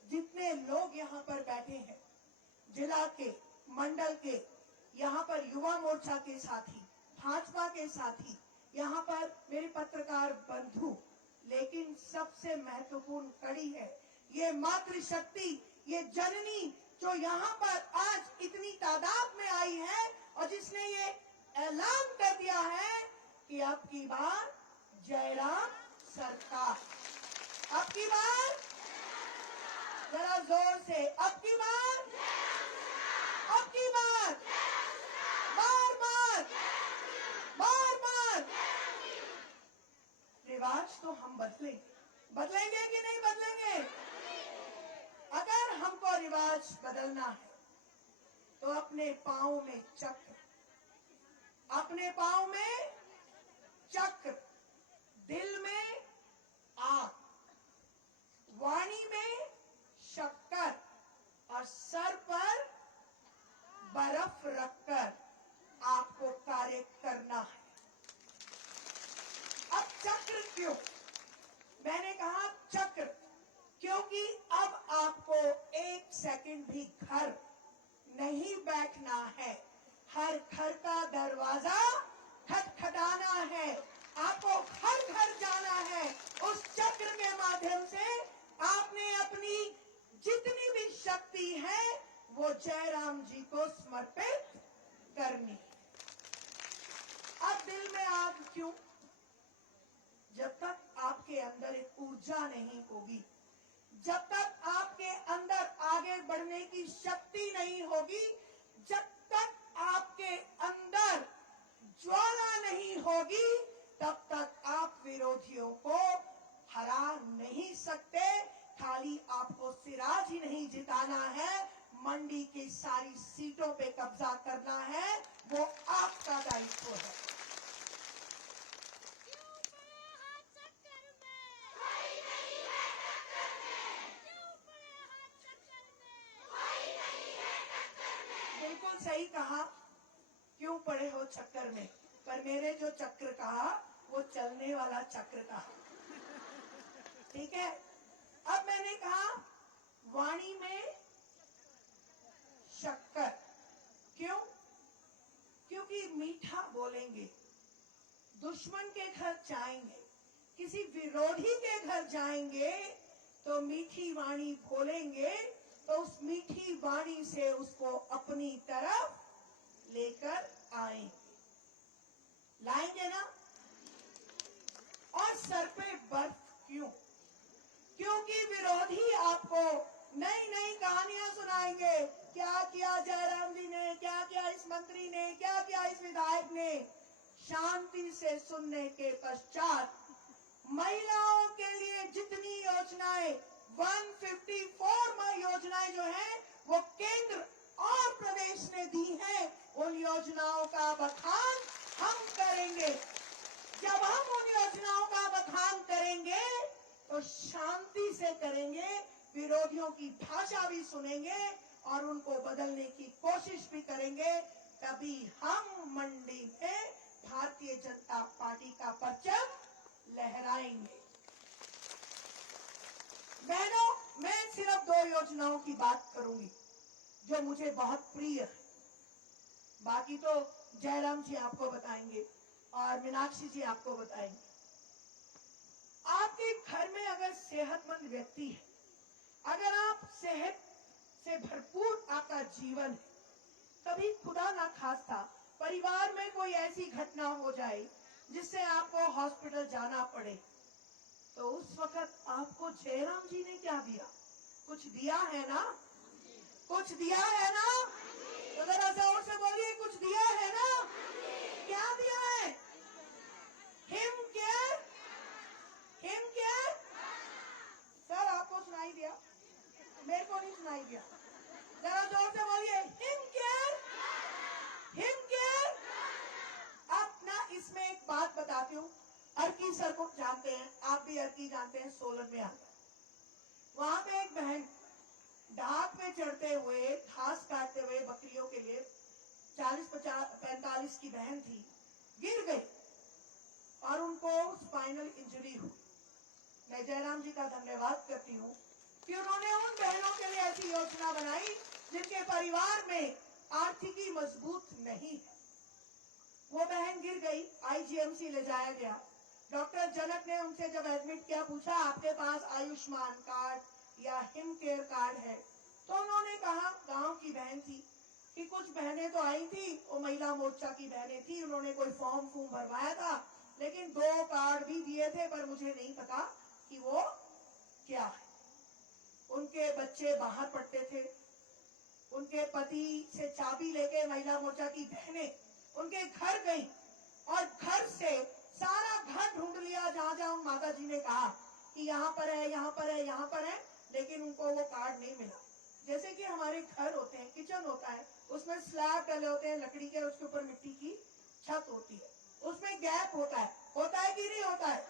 जितने लोग यहाँ पर बैठे हैं, जिला के, मंडल के, यहाँ पर युवा मोर्चा के साथी, भाजपा के साथी, यहाँ पर मेरे पत्रकार बंधु, लेकिन सबसे महत्वपूर्ण कड़ी है ये मातृशक्ति, ये जननी जो यहाँ पर आज इतनी तादाद में आई है और जिसने ये ऐलान कर दिया है कि अब की बार जयराम सरकार, अब की बार, जरा जोर से, अब की बार, अब की बार, बार बार, बार बार। रिवाज तो हम बदलेंगे, बदलेंगे कि नहीं बदलेंगे? अगर हमको रिवाज बदलना है तो अपने पांव में चक्र, अपने पांव में चक्र, दिल में आग, वाणी में शक्कर और सर पर बर्फ रखकर आपको कार्य करना है। अब चक्र क्यों? मैंने कहा चक्र क्योंकि अब आपको एक सेकंड भी घर नहीं बैठना है, हर घर का दरवाजा खटखटाना है, आपको हर घर जाना है। उस चक्र के माध्यम से आपने अपनी जितनी भी शक्ति है वो जयराम जी को समर्पित करनी। अब दिल में आग क्यों? जब तक आपके अंदर एक ऊर्जा नहीं होगी, जब तक आपके अंदर आगे बढ़ने की शक्ति नहीं होगी, जब तक आपके अंदर ज्वाला नहीं होगी, तब तक आप विरोधियों को हरा नहीं सकते। खाली आपको सिराज ही नहीं जिताना है, मंडी की सारी सीटों पे कब्जा करना है, वो आपका दायित्व है। बिल्कुल सही कहा, क्यों पड़े हो चक्कर में, पर मेरे जो चक्र कहा वो चलने वाला चक्र कहा, ठीक है। अब मैंने कहा वाणी में शक्कर, क्यों? क्योंकि मीठा बोलेंगे, दुश्मन के घर जाएंगे, किसी विरोधी के घर जाएंगे तो मीठी वाणी बोलेंगे, तो उस मीठी वाणी से उसको अपनी तरफ लेकर आएंगे, लाएंगे ना। और सर पे बर्फ क्यों? क्योंकि विरोधी आपको नई नई कहानियां सुनाएंगे, क्या किया जयराम जी ने, क्या किया इस मंत्री ने, क्या किया इस विधायक ने। शांति से सुनने के पश्चात महिलाओं के लिए जितनी योजनाएं 154 योजनाएं जो हैं वो केंद्र और प्रदेश ने दी हैं, उन योजनाओं का बखान हम करेंगे। जब हम उन योजनाओं का बखान करेंगे तो शांति से करेंगे, विरोधियों की भाषा भी सुनेंगे और उनको बदलने की कोशिश भी करेंगे, तभी हम मंडी में भारतीय जनता पार्टी का परचम लहराएंगे। बहनों, मैं सिर्फ 2 योजनाओं की बात करूंगी जो मुझे बहुत प्रिय है, बाकी तो जयराम जी आपको बताएंगे और मीनाक्षी जी आपको बताएंगे। आपके घर में अगर सेहतमंद व्यक्ति है, अगर आप सेहत से भरपूर आपका जीवन है, कभी खुदा ना खास्ता परिवार में कोई ऐसी घटना हो जाए जिससे आपको हॉस्पिटल जाना पड़े, तो उस वक्त आपको जयराम जी ने क्या दिया? कुछ दिया है ना, कुछ कुछ दिया है ना? तो जरा जोर से बोलिए, कुछ दिया है ना? क्या दिया है? Him care, him care. Sir आपको सुनाई दिया, मेरे को नहीं सुनाई दिया। जरा जोर से बोलिए, हिम केयर, हिम केयर। अब ना इसमें एक बात बताती हूँ। अर्की सर को जानते हैं, आप भी अर्की जानते हैं, सोलन में आता है। वहां पे एक बहन ढाक में चढ़ते हुए, घास काटते हुए बकरियों के लिए, 40-45 की बहन थी, गिर गई और उनको स्पाइनल इंजरी हुई। मैं जयराम जी का धन्यवाद करती हूँ कि उन्होंने उन बहनों के लिए ऐसी योजना बनाई जिनके परिवार में आर्थिकी मजबूत नहीं है। वो बहन गिर गई, आईजीएमसी ले जाया गया। डॉक्टर जनक ने उनसे जब एडमिट किया, पूछा आपके पास आयुष्मान कार्ड या हिम केयर कार्ड है? तो उन्होंने कहा, गांव की बहन थी, कि कुछ बहनें तो आई थी, वो महिला मोर्चा की बहनें थी, उन्होंने कोई फॉर्म भरवाया था, लेकिन 2 कार्ड भी दिए थे, पर मुझे नहीं पता कि वो क्या है। उनके बच्चे बाहर पढ़ते थे, उनके पति से चाबी लेके महिला मोर्चा की बहनें उनके घर गई और घर से सारा घर ढूंढ लिया, जहां जहां माता जी ने कहा कि यहाँ पर है, यहाँ पर है, यहाँ पर है, लेकिन उनको वो कार्ड नहीं मिला। जैसे कि हमारे घर होते हैं, किचन होता है, उसमें स्लैब डले होते हैं लकड़ी के, उसके ऊपर मिट्टी की छत होती है, उसमें गैप होता है कि नहीं होता है?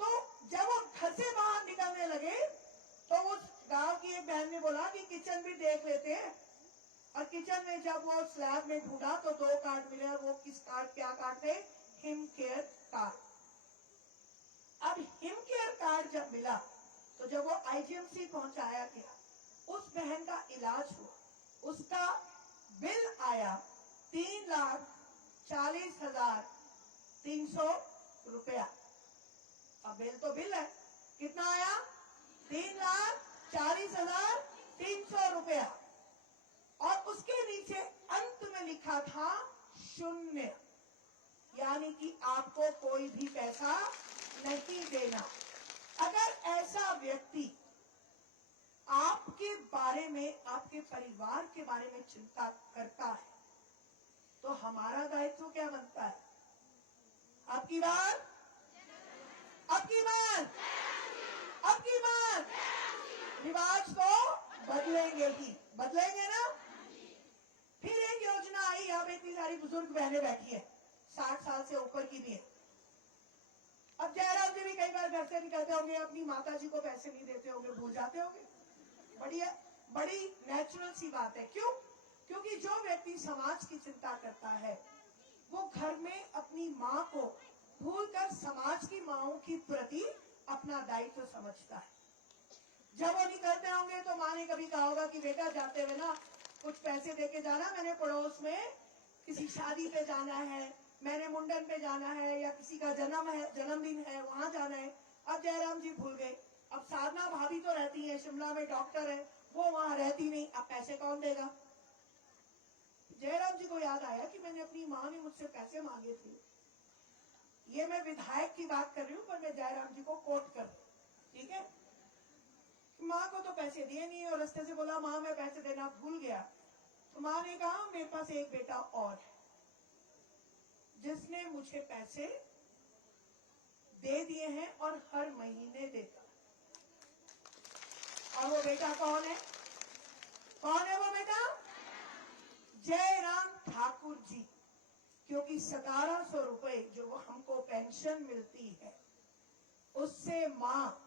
तो जब वो घर से बाहर निकलने लगे तो उस गांव की एक बहन ने बोला कि किचन भी देख लेते हैं। और किचन में जब वो स्लैब में ढूंढा तो 2 कार्ड मिले, और वो किस कार्ड, क्या कार्ड थे? Him care card. अब हिम केयर कार्ड जब मिला तो जब वो आईजीएमसी पहुंचाया गया, उस बहन का इलाज हुआ, उसका बिल आया 3,40,300 रुपया। अब बिल तो बिल है, कितना आया? 3,40,300 रुपया। और उसके नीचे अंत में लिखा था 0, यानी कि आपको कोई भी पैसा नहीं देना। अगर ऐसा व्यक्ति आपके बारे में, आपके परिवार के बारे में चिंता करता है, तो हमारा दायित्व क्या बनता है? आपकी बात, आपकी बात, आपकी बात। रिवाज तो बदलेंगे ही, बदलेंगे ना? फिर एक योजना आई, यहाँ पे इतनी सारी बुजुर्ग बहनें बैठी है, 60 साल से ऊपर की भी है। अब जयराम जी भी कई बार घर से निकलते होंगे, अपनी माता जी को पैसे नहीं देते होंगे, भूल जाते होंगे। बड़ी नेचुरल सी बात है। क्यों? क्योंकि जो व्यक्ति समाज की चिंता करता है, वो घर में अपनी माँ को भूलकर समाज की माँओं के प्रति अपना दायित्व समझता है। जब वो निकलते होंगे तो माँ ने कभी कहा होगा कि बेटा जाते हुए ना कुछ पैसे देके जाना, मैंने पड़ोस में किसी शादी पे जाना है, मैंने मुंडन पे जाना है, या किसी का जन्मदिन है, वहां जाना है। अब जयराम जी भूल गए। अब साधना भाभी तो रहती है, शिमला में डॉक्टर है, वो वहां रहती नहीं, अब पैसे कौन देगा? जयराम जी को याद आया कि मैंने अपनी माँ ने मुझसे पैसे मांगे थे। ये मैं विधायक की बात कर रही हूँ, पर मैं जयराम जी को कोट कर रही हूँ, ठीक है? माँ को तो पैसे दिए नहीं, और रास्ते से बोला माँ मैं पैसे देना भूल गया। तो माँ ने कहा मेरे पास एक बेटा और है जिसने मुझे पैसे दे दिए हैं और हर महीने देता। और वो बेटा कौन है? कौन है वो बेटा? जयराम ठाकुर जी। क्योंकि 1700 रुपए जो हमको पेंशन मिलती है, उससे माँ,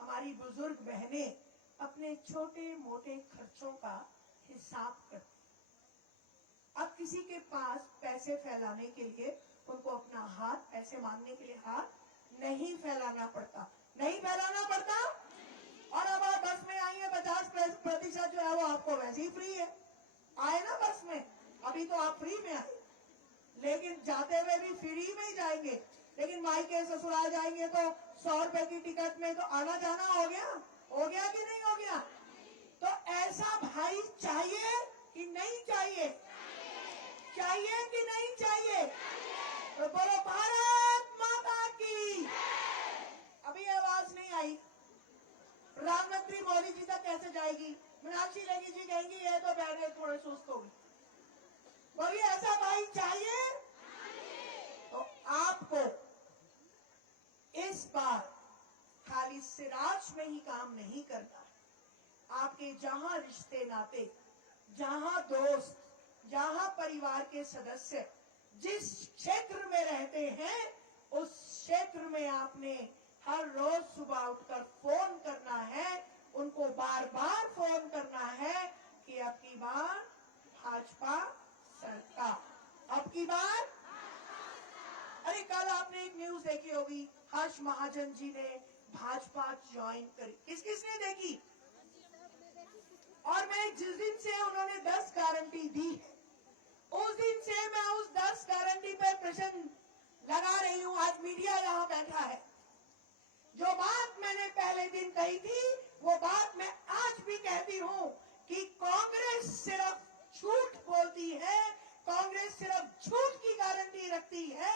हमारी बुजुर्ग बहनें अपने छोटे मोटे खर्चों का हिसाब करती। अब किसी के पास पैसे फैलाने के लिए उनको अपना हाथ, पैसे मांगने के लिए हाथ नहीं फैलाना पड़ता, नहीं फैलाना पड़ता। और अब आप बस में आई है, 50% जो है वो आपको वैसे ही फ्री है। आए ना बस में, अभी तो आप फ्री में आए, लेकिन जाते हुए भी फ्री में ही जाएंगे। लेकिन मायके ससुराल जाएंगे तो 100 रुपए की टिकट में तो आना जाना हो गया कि नहीं हो गया? तो ऐसा भाई चाहिए कि नहीं चाहिए? चाहिए कि नहीं चाहिए? तो बोलो भारत माता की। अभी आवाज नहीं आई, प्रधानमंत्री मोदी जी तक कैसे जाएगी? मीनाक्षी लेखी जी कहेंगी ये तो समाज में ही काम नहीं करना है। आपके जहां रिश्ते नाते, जहां दोस्त, जहां परिवार के सदस्य जिस क्षेत्र में रहते हैं, उस क्षेत्र में आपने हर रोज सुबह उठकर फोन करना है, उनको बार बार फोन करना है कि अब की बार भाजपा सरकार, अब की बार। अरे कल आपने एक न्यूज देखी होगी, हर्ष महाजन जी ने भाजपा ज्वाइन करी। किस किसने देखी? और मैं जिस दिन से उन्होंने 10 गारंटी दी है, उस दिन से मैं उस 10 गारंटी पर प्रश्न लगा रही हूं। आज मीडिया यहाँ बैठा है। जो बात मैंने पहले दिन कही थी, वो बात मैं आज भी कहती हूं कि कांग्रेस सिर्फ झूठ बोलती है, कांग्रेस सिर्फ झूठ की गारंटी रखती है।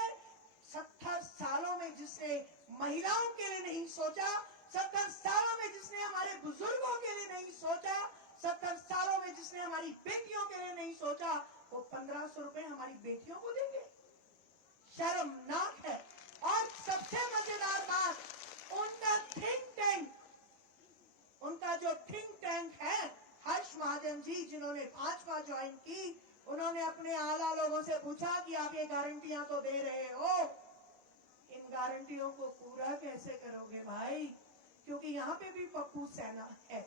70 सालों में जिसने महिलाओं के लिए नहीं सोचा, 70 सालों में जिसने हमारे बुजुर्गों के लिए नहीं सोचा, 70 सालों में जिसने हमारी बेटियों के लिए नहीं सोचा, वो 1500 रुपए हमारी बेटियों को देंगे। शर्मनाक है। और सबसे मजेदार बात, उनका थिंक टैंक, उनका जो थिंक टैंक है, हर्ष महाजन जी जिन्होंने भाजपा ज्वाइन की, उन्होंने अपने आला लोगों से पूछा कि आप ये गारंटियां तो दे रहे हो, इन गारंटियों को पूरा कैसे करोगे भाई? क्योंकि यहाँ पे भी पप्पू सेना है,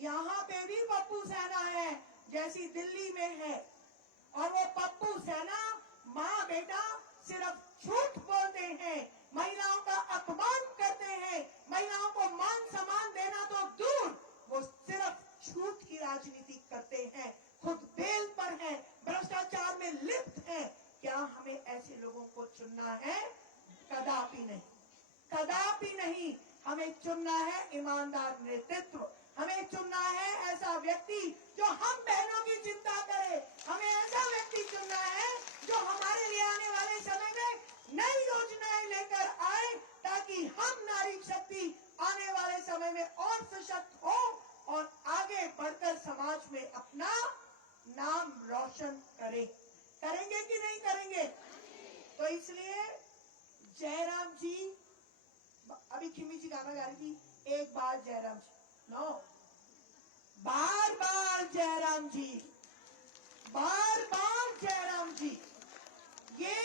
यहाँ पे भी पप्पू सेना है जैसी दिल्ली में है। और वो पप्पू सेना माँ बेटा सिर्फ झूठ बोलते हैं, महिलाओं का अपमान करते हैं, महिलाओं को मान सम्मान देना तो दूर, वो सिर्फ झूठ की राजनीति करते हैं, खुद बेल पर हैं, भ्रष्टाचार में लिप्त हैं। क्या हमें ऐसे लोगों को चुनना है? कदापि नहीं, कदापि नहीं। हमें चुनना है ईमानदार नेतृत्व, हमें चुनना है ऐसा व्यक्ति जो हम बहनों की चिंता करे, हमें ऐसा व्यक्ति चुनना है जो हमारे लिए आने वाले समय में नई योजनाएं लेकर आए, ताकि हम नारी शक्ति आने वाले समय में और सशक्त हो और आगे बढ़कर समाज में अपना नाम रोशन करें। करेंगे कि नहीं करेंगे? तो इसलिए जयराम जी, अभी खिम्मी जी गाना गा रही थी, एक बार जयराम जी, नो, बार बार जयराम जी, बार बार जयराम जी, ये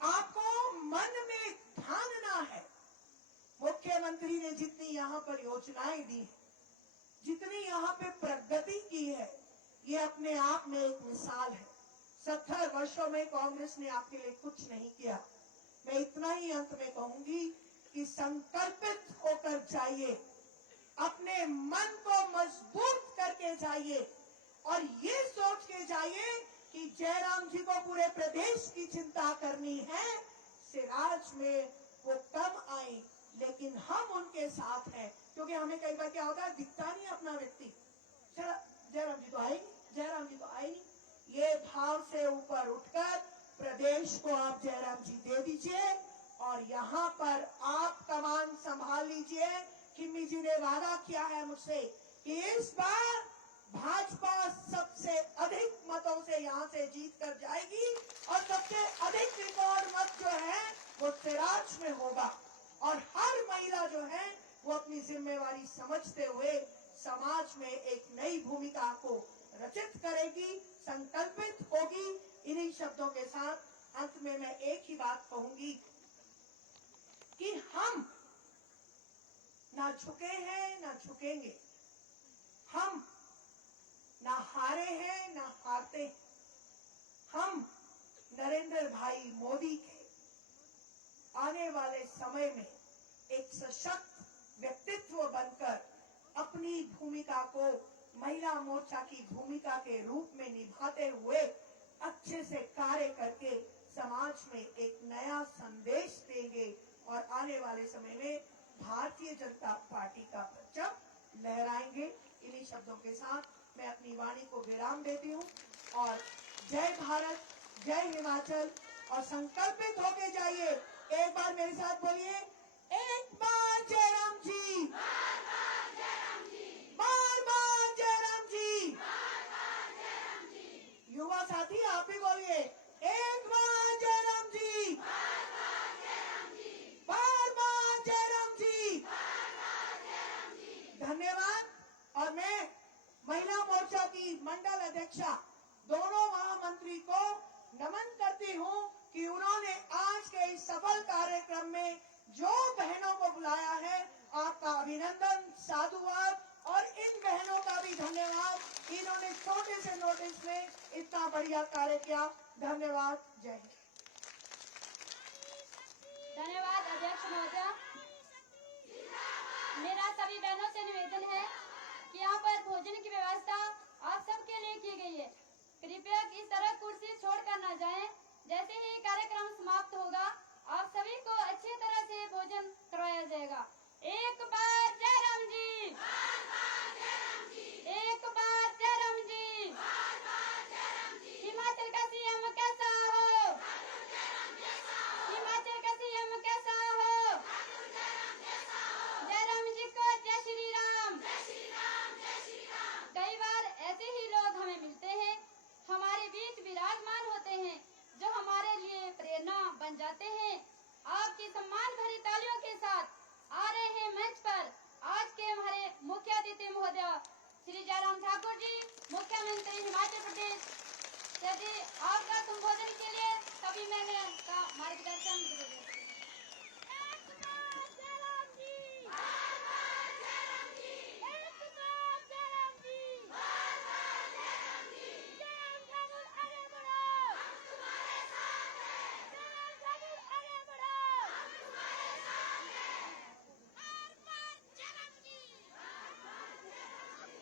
आपको मन में ठानना है। मुख्यमंत्री ने जितनी यहाँ पर योजनाएं दी है, जितनी यहाँ पे प्रगति की है, ये अपने आप में एक मिसाल है। 70 वर्षों में कांग्रेस ने आपके लिए कुछ नहीं किया। मैं इतना ही अंत में कहूंगी कि संकल्पित होकर जाइए, अपने मन को मजबूत करके जाइए और ये सोच के जाइए कि जयराम जी को पूरे प्रदेश की चिंता करनी है। सिराज में वो कम आए लेकिन हम उनके साथ हैं, क्योंकि हमें कई बार क्या होता है, दिखता नहीं अपना व्यक्ति, जयराम जी तो आए नहीं, जयराम जी तो आए नहीं। ये भाव से ऊपर उठकर प्रदेश को आप जयराम जी दे दीजिए और यहाँ पर आप कमान संभाल लीजिए। खिम्मी जी ने वादा किया है मुझसे कि इस बार भाजपा सबसे अधिक मतों से यहाँ से जीत कर जाएगी और सबसे अधिक रिकॉर्ड मत जो है वो सिराज में होगा। और हर महिला जो है वो अपनी जिम्मेवारी समझते हुए समाज में एक नई भूमिका को रचित करेगी, संकल्पित होगी। इन्हीं शब्दों के साथ अंत में मैं एक ही बात कहूंगी कि हम ना झुके हैं ना झुकेंगे, हम ना हारे हैं ना हारते हैं। हम नरेंद्र भाई मोदी के आने वाले समय में एक सशक्त व्यक्तित्व बनकर अपनी भूमिका को महिला मोर्चा की भूमिका के रूप में निभाते हुए अच्छे से कार्य करके समाज में एक नया संदेश देंगे और आने वाले समय में भारतीय जनता पार्टी का परचम लहराएंगे। इन्हीं शब्दों के साथ मैं अपनी वाणी को विराम देती हूँ और जय भारत, जय हिमाचल। और संकल्पित होके जाइए, एक बार मेरे साथ बोलिए, एक बार जयराम जी, बार बार जयराम जी, बार बार जयराम जी, बार बार जयराम जी। युवा साथी आप भी बोलिए, एक बार जयराम जी, बार बार जयराम जी, बार बार जयराम जी। श्रीमती मंडल अध्यक्षा दोनों महामंत्री को नमन करती हूँ कि उन्होंने आज के इस सफल कार्यक्रम में जो बहनों को बुलाया है, आपका अभिनंदन, साधुवाद और इन बहनों का भी धन्यवाद। इन्होंने छोटे से नोटिस में इतना बढ़िया कार्य किया। धन्यवाद। जय हिंद। धन्यवाद अध्यक्ष महोदया। मेरा सभी बहनों से निवेदन है कि यहाँ पर भोजन की व्यवस्था आप सबके लिए की गई है। कृपया इस तरह कुर्सी छोड़कर न जाएं। जैसे ही कार्यक्रम समाप्त होगा, आप सभी को अच्छी तरह से भोजन करवाया जाएगा। एक बार जय राम जी, एक बार जय राम जी। हिमाचल का सीएम कैसा हो, हिमाचल का सीएम कैसा हो। जय राम जी को जय श्री राम। कई बार ऐसे ही लोग हमें मिलते हैं, हमारे बीच विराजमान होते हैं, जो हमारे लिए प्रेरणा बन जाते हैं। आपकी सम्मान भरी तालियों के साथ आ रहे हैं मंच पर आज के हमारे मुख्य अतिथि महोदय श्री जयराम ठाकुर जी, मुख्यमंत्री हिमाचल प्रदेश। यदि आपका संबोधन के लिए सभी मैं का मार्गदर्शन करेंगे।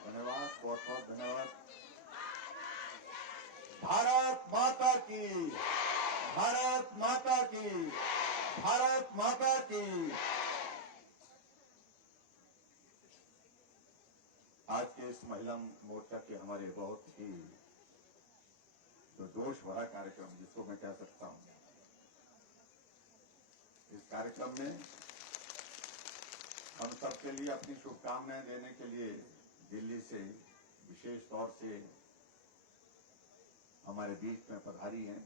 धन्यवाद, बहुत बहुत धन्यवाद। भारत माता की, भारत माता की, भारत माता की। आज के इस महिला मोर्चा के हमारे बहुत ही जो जोश भरा कार्यक्रम, जिसको मैं कह सकता हूं, इस कार्यक्रम में हम सबके लिए अपनी शुभकामनाएं देने के लिए दिल्ली से विशेष तौर से हमारे बीच में पधारी हैं,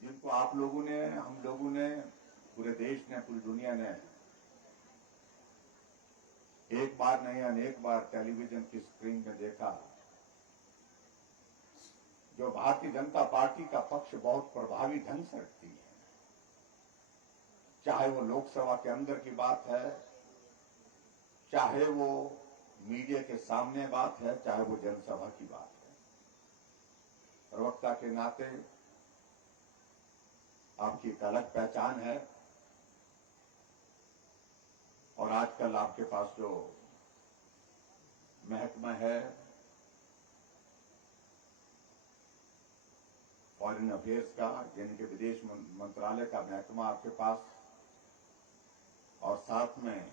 जिनको आप लोगों ने, हम लोगों ने, पूरे देश ने, पूरी दुनिया ने एक बार नहीं अनेक बार टेलीविजन की स्क्रीन में देखा। जो भारतीय जनता पार्टी का पक्ष बहुत प्रभावी ढंग से रखती है, चाहे वो लोकसभा के अंदर की बात है, चाहे वो मीडिया के सामने बात है, चाहे वो जनसभा की बात है। प्रवक्ता के नाते आपकी एक अलग पहचान है और आजकल आपके पास जो महकमा है, फॉरेन अफेयर्स का, यानी कि विदेश मंत्रालय का महकमा आपके पास, और साथ में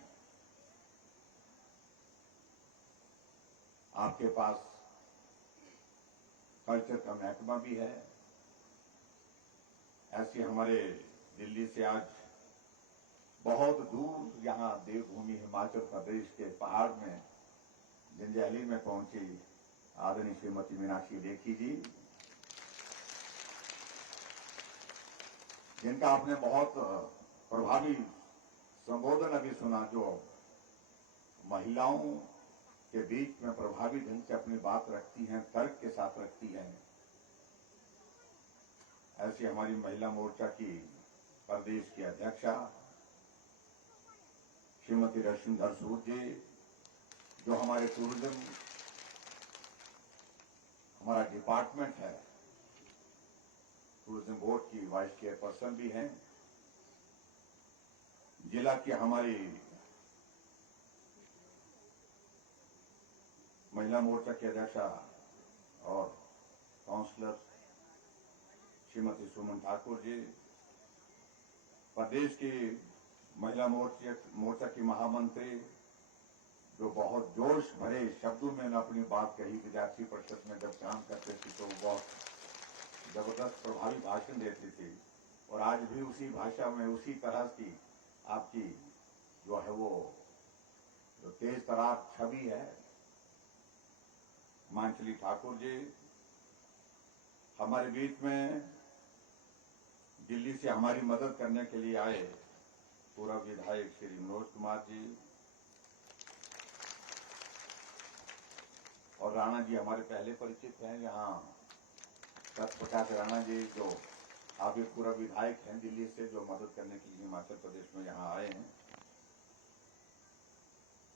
आपके पास कल्चर का महकमा भी है। ऐसे हमारे दिल्ली से आज बहुत दूर यहाँ देवभूमि हिमाचल प्रदेश के पहाड़ में जंजैहली में पहुंची आदरणीय श्रीमती मीनाक्षी लेखी जी, जिनका आपने बहुत प्रभावी संबोधन अभी सुना, जो महिलाओं के बीच में प्रभावी ढंग से अपनी बात रखती हैं, तर्क के साथ रखती हैं। ऐसी हमारी महिला मोर्चा की प्रदेश की अध्यक्षा श्रीमती रश्मिधर सूद जी, जो हमारे टूरिज्म हमारा डिपार्टमेंट है, टूरिज्म बोर्ड की वाइस चेयरपर्सन भी हैं। जिला की हमारी महिला मोर्चा की अध्यक्षा और काउंसलर श्रीमती सुमन ठाकुर जी, प्रदेश की महिला मोर्चा की महामंत्री, जो बहुत जोश भरे शब्दों में अपनी बात कही। विद्यार्थी परिषद में जब काम करते थे तो बहुत जबरदस्त प्रभावी भाषण देती थी, और आज भी उसी भाषा में, उसी तरह की आपकी जो है वो जो तेज तरार छवि है। मांचली ठाकुर जी हमारे बीच में दिल्ली से हमारी मदद करने के लिए आए। पूर्व विधायक श्री मनोज कुमार जी, और राणा जी हमारे पहले परिचित हैं। यहाँ सत्यप्रकाश राणा जी जो आगे पूरा विधायक हैं दिल्ली से, जो मदद करने के लिए हिमाचल प्रदेश में यहाँ आए हैं।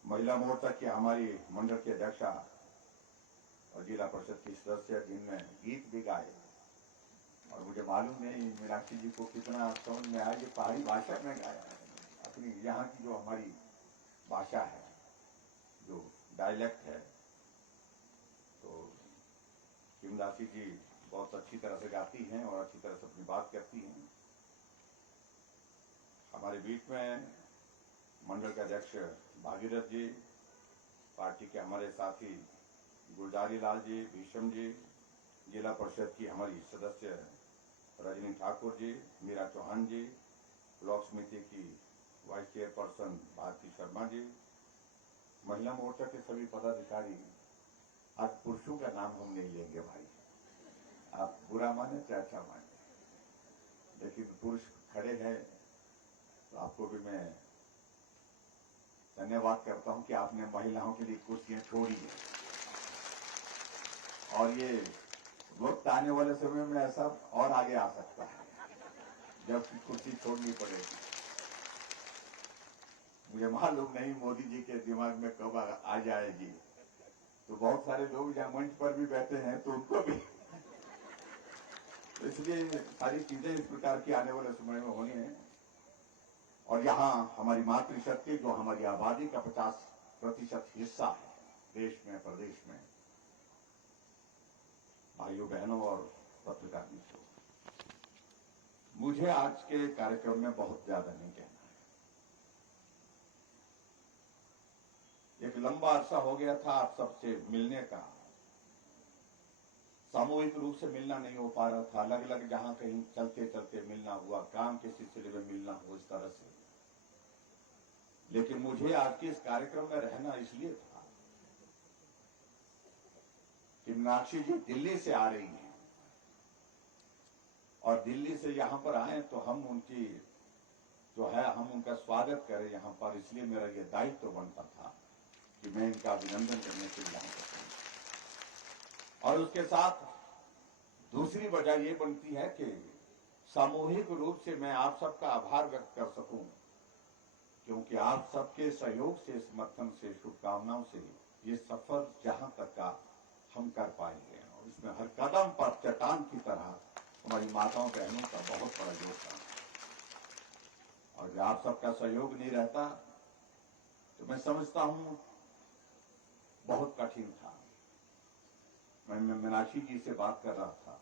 महिला मोर्चा की हमारी मंडल की अध्यक्षा और जिला परिषद की सदस्य जिनने गीत भी गाए, और मुझे मालूम नहीं मीनाक्षी जी को कितना समझ में आया, ये पहाड़ी भाषा में गाया है, अपनी यहाँ की जो हमारी भाषा है, जो डायलेक्ट है। तो किमदासी जी बहुत अच्छी तरह से गाती हैं और अच्छी तरह से अपनी बात करती हैं। हमारे बीच में मंडल के अध्यक्ष भागीरथ जी, पार्टी के हमारे साथी गुलजारी लाल जी, भीषम जी, जिला परिषद की हमारी सदस्य रजनी ठाकुर जी, मीरा चौहान जी, ब्लॉक समिति की वाइस चेयरपर्सन भारती शर्मा जी, महिला मोर्चा के सभी पदाधिकारी। आज पुरुषों का नाम हम नहीं लेंगे भाई, आप बुरा माने चाहे अच्छा माने, लेकिन पुरुष खड़े हैं तो आपको भी मैं धन्यवाद करता हूं कि आपने महिलाओं के लिए कुर्सियां छोड़ी है। और ये वक्त आने वाले समय में ऐसा और आगे आ सकता है जब कुर्सी छोड़नी पड़ेगी। मुझे मालूम नहीं मोदी जी के दिमाग में कब आ जाएगी, तो बहुत सारे लोग यहाँ मंच पर भी बैठे हैं तो उनको भी तो इसलिए सारी चीजें इस प्रकार की आने वाले समय में होनी है। और यहाँ हमारी मातृशक्ति जो हमारी आबादी का 50% हिस्सा है देश में, प्रदेश में, भाइयों बहनों और पत्रकार मित्रों, मुझे आज के कार्यक्रम में बहुत ज्यादा नहीं कहना है। एक लंबा अरसा हो गया था आप सबसे मिलने का, सामूहिक रूप से मिलना नहीं हो पा रहा था, अलग अलग जहां कहीं चलते चलते मिलना हुआ, काम के सिलसिले में मिलना हुआ, इस तरह से। लेकिन मुझे आज के इस कार्यक्रम में रहना इसलिए था कि मीनाक्षी जी दिल्ली से आ रही हैं और दिल्ली से यहां पर आए तो हम उनकी जो है हम उनका स्वागत करें यहां पर। इसलिए मेरा ये दायित्व तो बनता था कि मैं इनका अभिनंदन करने के लिए यहां पर हूं। और उसके साथ दूसरी वजह ये बनती है कि सामूहिक रूप से मैं आप सबका आभार व्यक्त कर सकूं, क्योंकि आप सबके सहयोग से, समर्थन से, शुभकामनाओं से ये सफर जहां तक का हम कर पाएंगे। और इसमें हर कदम पर चट्टान की तरह हमारी माताओं बहनों का बहुत बड़ा योगदान है। और जब आप सबका सहयोग नहीं रहता तो मैं समझता हूं बहुत कठिन था। मैं मीनाक्षी जी से बात कर रहा था,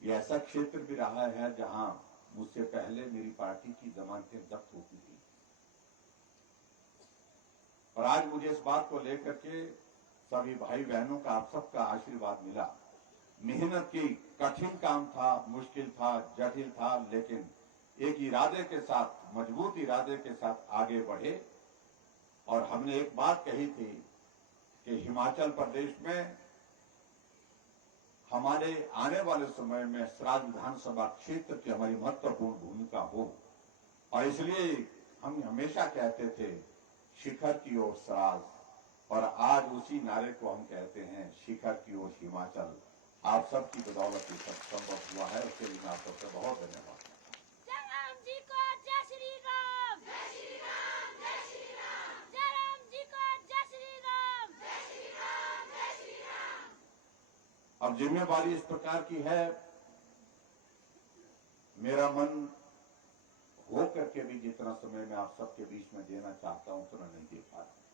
ये ऐसा क्षेत्र भी रहा है जहां मुझसे पहले मेरी पार्टी की जमानतें जब्त होती थी। और आज मुझे इस बात को लेकर के सभी भाई बहनों का, आप सबका आशीर्वाद मिला। मेहनत की, कठिन काम था, मुश्किल था, जटिल था, लेकिन एक इरादे के साथ, मजबूत इरादे के साथ आगे बढ़े। और हमने एक बात कही थी कि हिमाचल प्रदेश में हमारे आने वाले समय में सराज विधानसभा क्षेत्र की हमारी महत्वपूर्ण भूमिका हो। और इसलिए हम हमेशा कहते थे शिखर की ओर सराज, और आज उसी नारे को हम कहते हैं शिखर की ओर हिमाचल। आप सबकी बदौलत ये सब संभव हुआ है, उसके लिए मैं आप सबसे बहुत धन्यवाद करता हूं। जय राम जी को जय श्री राम, जय श्री राम, जय श्री राम, जय राम जी को जय श्री राम, जय श्री राम, जय श्री राम। अब जिम्मेवारी इस प्रकार की है, मेरा मन हो करके भी जितना समय मैं आप सबके बीच में देना चाहता हूं उतना नहीं दे पा रहा।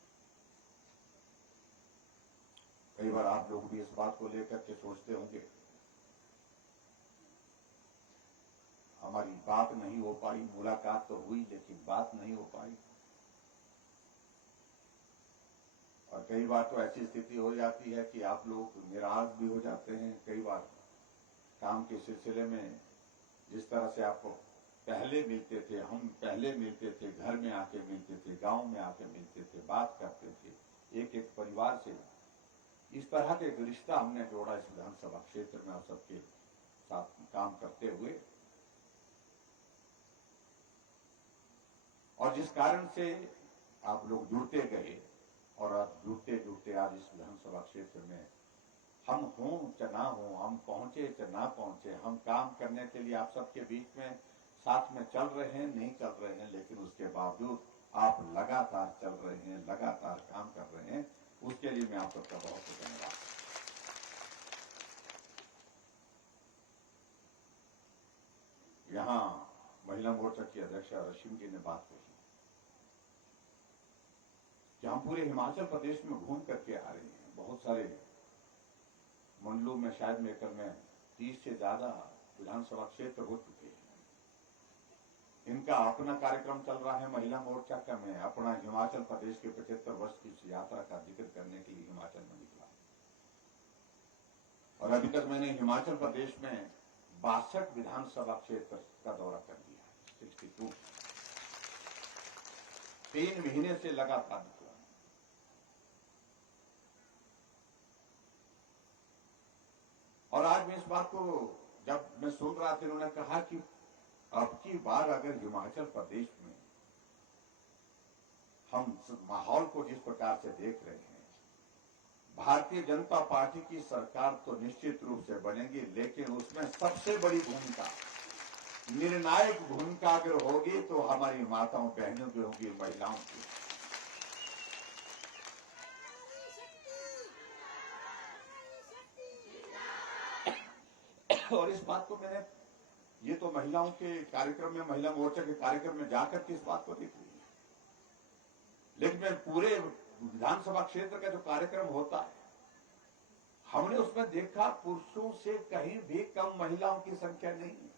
कई बार आप लोग भी इस बात को लेकर के सोचते होंगे हमारी बात नहीं हो पाई, मुलाकात तो हुई लेकिन बात नहीं हो पाई। और कई बार तो ऐसी स्थिति हो जाती है कि आप लोग निराश भी हो जाते हैं। कई बार काम के सिलसिले में जिस तरह से आपको पहले मिलते थे, हम पहले मिलते थे, घर में आके मिलते थे, गांव में आके मिलते थे, बात करते थे, एक एक परिवार से इस तरह के एक रिश्ता हमने जोड़ा इस विधानसभा क्षेत्र में आप सबके साथ काम करते हुए। और जिस कारण से आप लोग जुड़ते गए और अब जुटते जुटते आज इस विधानसभा क्षेत्र में हम हों च ना हों, हम पहुंचे च ना पहुंचे, हम काम करने के लिए आप सबके बीच में साथ में चल रहे हैं, नहीं चल रहे हैं, लेकिन उसके बावजूद आप लगातार चल रहे हैं, लगातार काम कर रहे हैं, उसके लिए मैं आप सबका बहुत बहुत धन्यवाद। यहां महिला मोर्चा की अध्यक्षा रश्मि जी ने बात कही कि हम पूरे हिमाचल प्रदेश में घूम करके आ रहे हैं, बहुत सारे मंडलों में, शायद मेकर में 30 से ज्यादा विधानसभा क्षेत्र हो चुके हैं। इनका अपना कार्यक्रम चल रहा है महिला मोर्चा का। मैं अपना हिमाचल प्रदेश के 75 वर्ष की इस यात्रा का जिक्र करने के लिए हिमाचल में निकला और अभी तक मैंने हिमाचल प्रदेश में 62 विधानसभा क्षेत्र का दौरा कर दिया है। 62 3 महीने से लगातार निकला। और आज मैं इस बात को जब मैं सुन रहा था, उन्होंने कहा कि अब की बार अगर हिमाचल प्रदेश में हम माहौल को जिस प्रकार से देख रहे हैं, भारतीय जनता पार्टी की सरकार तो निश्चित रूप से बनेगी, लेकिन उसमें सबसे बड़ी भूमिका, निर्णायक भूमिका अगर होगी तो हमारी माताओं बहनों की होगी, महिलाओं की। और इस बात को मैंने, ये तो महिलाओं के कार्यक्रम में, महिला मोर्चा के कार्यक्रम में जाकर के इस बात को देख रही है, लेकिन मैं पूरे विधानसभा क्षेत्र का जो कार्यक्रम होता है, हमने उसमें देखा पुरुषों से कहीं भी कम महिलाओं की संख्या नहीं है।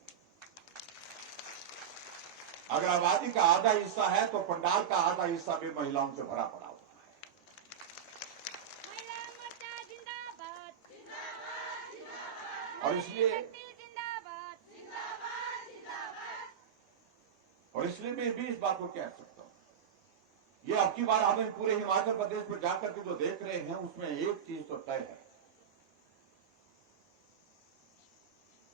अगर आबादी का आधा हिस्सा है तो पंडाल का आधा हिस्सा भी महिलाओं से भरा पड़ा हुआ है। महिला मोर्चा जिंदाबाद, जिंदाबाद, जिंदाबाद। और इसलिए जिंदाबाद, जिंदाबाद, जिंदाबाद। और इसलिए मैं भी इस बात को कह सकता हूं, ये अब की बार हमें पूरे हिमाचल प्रदेश में जाकर के जो देख रहे हैं, उसमें एक चीज तो तय है,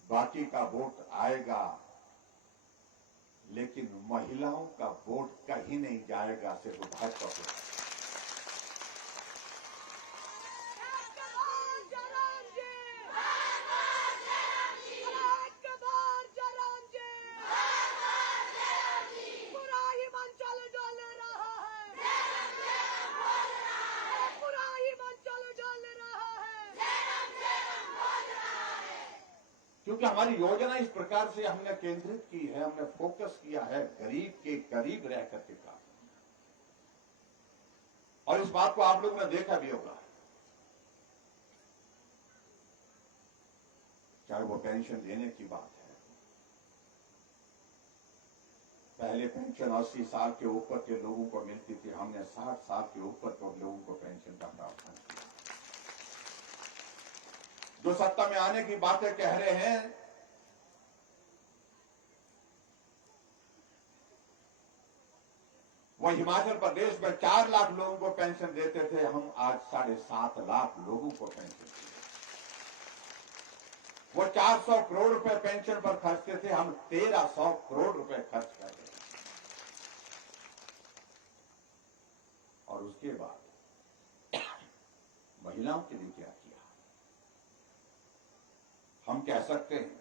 बाकी का वोट आएगा, लेकिन महिलाओं का वोट कहीं नहीं जाएगा, सिर्फ भाजपा को। क्योंकि हमारी योजना इस प्रकार से हमने केंद्रित की है, हमने फोकस किया है गरीब के करीब रह करके काम। और इस बात को आप लोगों ने देखा भी होगा, चाहे वो पेंशन देने की बात है, पहले पेंशन 80 साल के ऊपर के लोगों को मिलती थी, हमने 60 साल के ऊपर के लोगों को पेंशन का प्रावधान किया। जो सत्ता में आने की बातें कह रहे हैं, वो हिमाचल प्रदेश में 4 लाख लोगों को पेंशन देते थे, हम आज 7.5 लाख लोगों को पेंशन देते। वो 400 करोड़ रुपए पेंशन पर खर्चते थे, हम 1300 करोड़ रुपए खर्च कर रहे हैं। और उसके बाद महिलाओं के लिए क्या किया? हम कह सकते हैं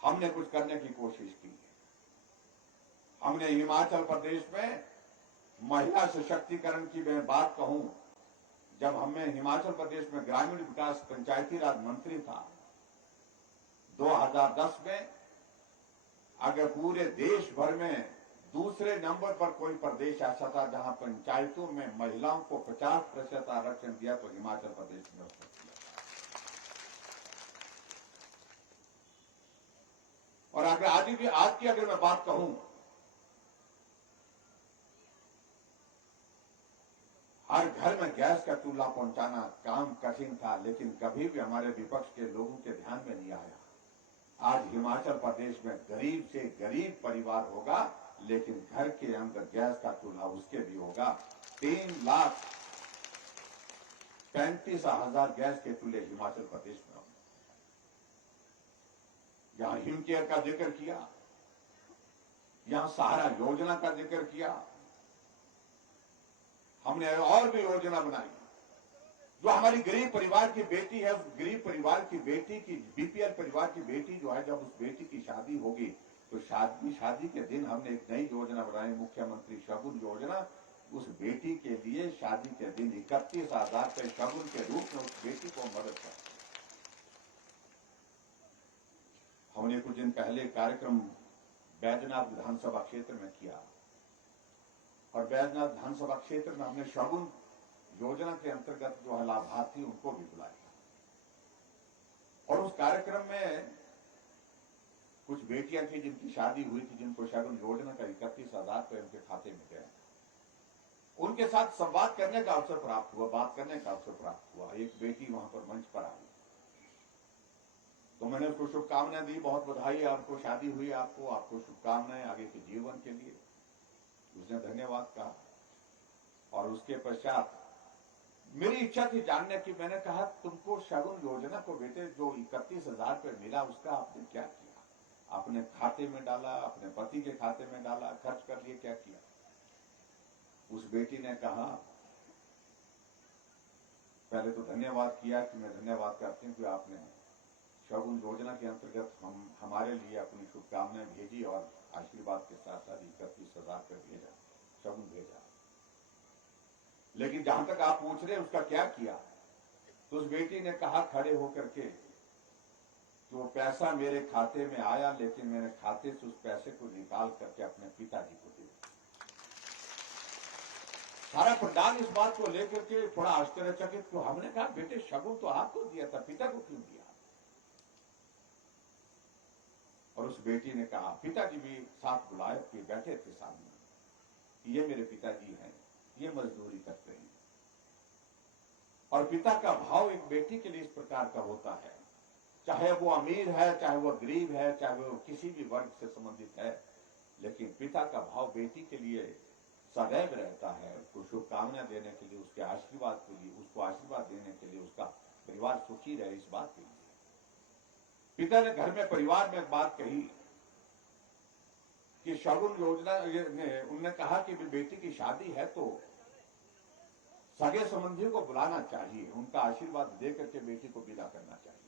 हमने कुछ करने की कोशिश की है। हमने हिमाचल प्रदेश में महिला सशक्तिकरण की मैं बात कहूं, जब हमें हिमाचल प्रदेश में ग्रामीण विकास पंचायती राज मंत्री था 2010 में, अगर पूरे देश भर में दूसरे नंबर पर कोई प्रदेश ऐसा था जहां पंचायतों में महिलाओं को 50% आरक्षण दिया, तो हिमाचल प्रदेश में उसने किया। और अगर आज की अगर मैं बात कहूं, हर घर में गैस का चूल्हा पहुंचाना काम कठिन था, लेकिन कभी भी हमारे विपक्ष के लोगों के ध्यान में नहीं आया। आज हिमाचल प्रदेश में गरीब से गरीब परिवार होगा, लेकिन घर के अंदर गैस का चूल्हा उसके भी होगा। 3,35,000 गैस के चूल्हे हिमाचल प्रदेश में होंगे। यहां हिमकेयर का जिक्र किया, यहां सहारा योजना का जिक्र किया। हमने और भी योजना बनाई। जो हमारी गरीब परिवार की बेटी है, उस गरीब परिवार की बेटी की, बीपीएल परिवार की बेटी जो है, जब उस बेटी की शादी होगी तो शादी के दिन हमने एक नई योजना बनाई, मुख्यमंत्री शगुन योजना। उस बेटी के लिए शादी के दिन 31,000 रुपए शगुन के रूप में उस बेटी को मदद कर। हमने कुछ दिन पहले कार्यक्रम बैजनाथ विधानसभा क्षेत्र में किया और बैजनाथ विधानसभा क्षेत्र में हमने शगुन योजना के अंतर्गत जो है लाभार्थी उनको भी बुलाया और उस कार्यक्रम में कुछ बेटियां थी जिनकी शादी हुई थी, जिनको शगुन योजना का 31,000 रुपए उनके खाते में गए। उनके साथ संवाद करने का अवसर प्राप्त हुआ, बात करने का अवसर प्राप्त हुआ। एक बेटी वहां पर मंच पर आई तो मैंने उसको शुभकामनाएं दी, बहुत बधाई है आपको, शादी हुई आपको शुभकामनाएं आगे के जीवन के लिए। उसने धन्यवाद कहा और उसके पश्चात मेरी इच्छा थी जानने की। मैंने कहा तुमको शगुन योजना को बेटे जो 31,000 रुपए मिला उसका आपने क्या किया? अपने खाते में डाला, अपने पति के खाते में डाला, खर्च कर लिए, क्या किया? उस बेटी ने कहा, पहले तो धन्यवाद किया कि मैं धन्यवाद करती हूँ कि आपने शगुन योजना के अंतर्गत हमारे लिए अपनी शुभकामनाएं भेजी और आशीर्वाद के साथ साथ 31,000 रुपए भेजा, शगुन भेजा। लेकिन जहां तक आप पूछ रहे उसका क्या किया, तो उस बेटी ने कहा खड़े होकर के कि वो पैसा मेरे खाते में आया, लेकिन मैंने खाते से उस पैसे को निकाल करके अपने पिताजी को दे दिया। सारा पंडाल इस बात को लेकर के थोड़ा आश्चर्यचकित। तो हमने कहा बेटे शगुन तो आपको दिया था, पिता को क्यों दिया? और उस बेटी ने कहा, पिताजी भी साथ बुलाए के बैठे थे सामने, ये मेरे पिताजी हैं, ये मजदूरी करते हैं। और पिता का भाव एक बेटी के लिए इस प्रकार का होता है, चाहे वो अमीर है, चाहे वो गरीब है, चाहे वो किसी भी वर्ग से संबंधित है, लेकिन पिता का भाव बेटी के लिए सदैव रहता है। उसको शुभकामनाएं देने के लिए, उसके आशीर्वाद के लिए, उसको आशीर्वाद देने के लिए, उसका परिवार सुखी रहे इस बात के लिए। पिता ने घर में परिवार में एक बात कही कि शगुन योजना में उन्होंने कहा कि बेटी की शादी है तो सगे संबंधियों को बुलाना चाहिए, उनका आशीर्वाद देकर के बेटी को विदा करना चाहिए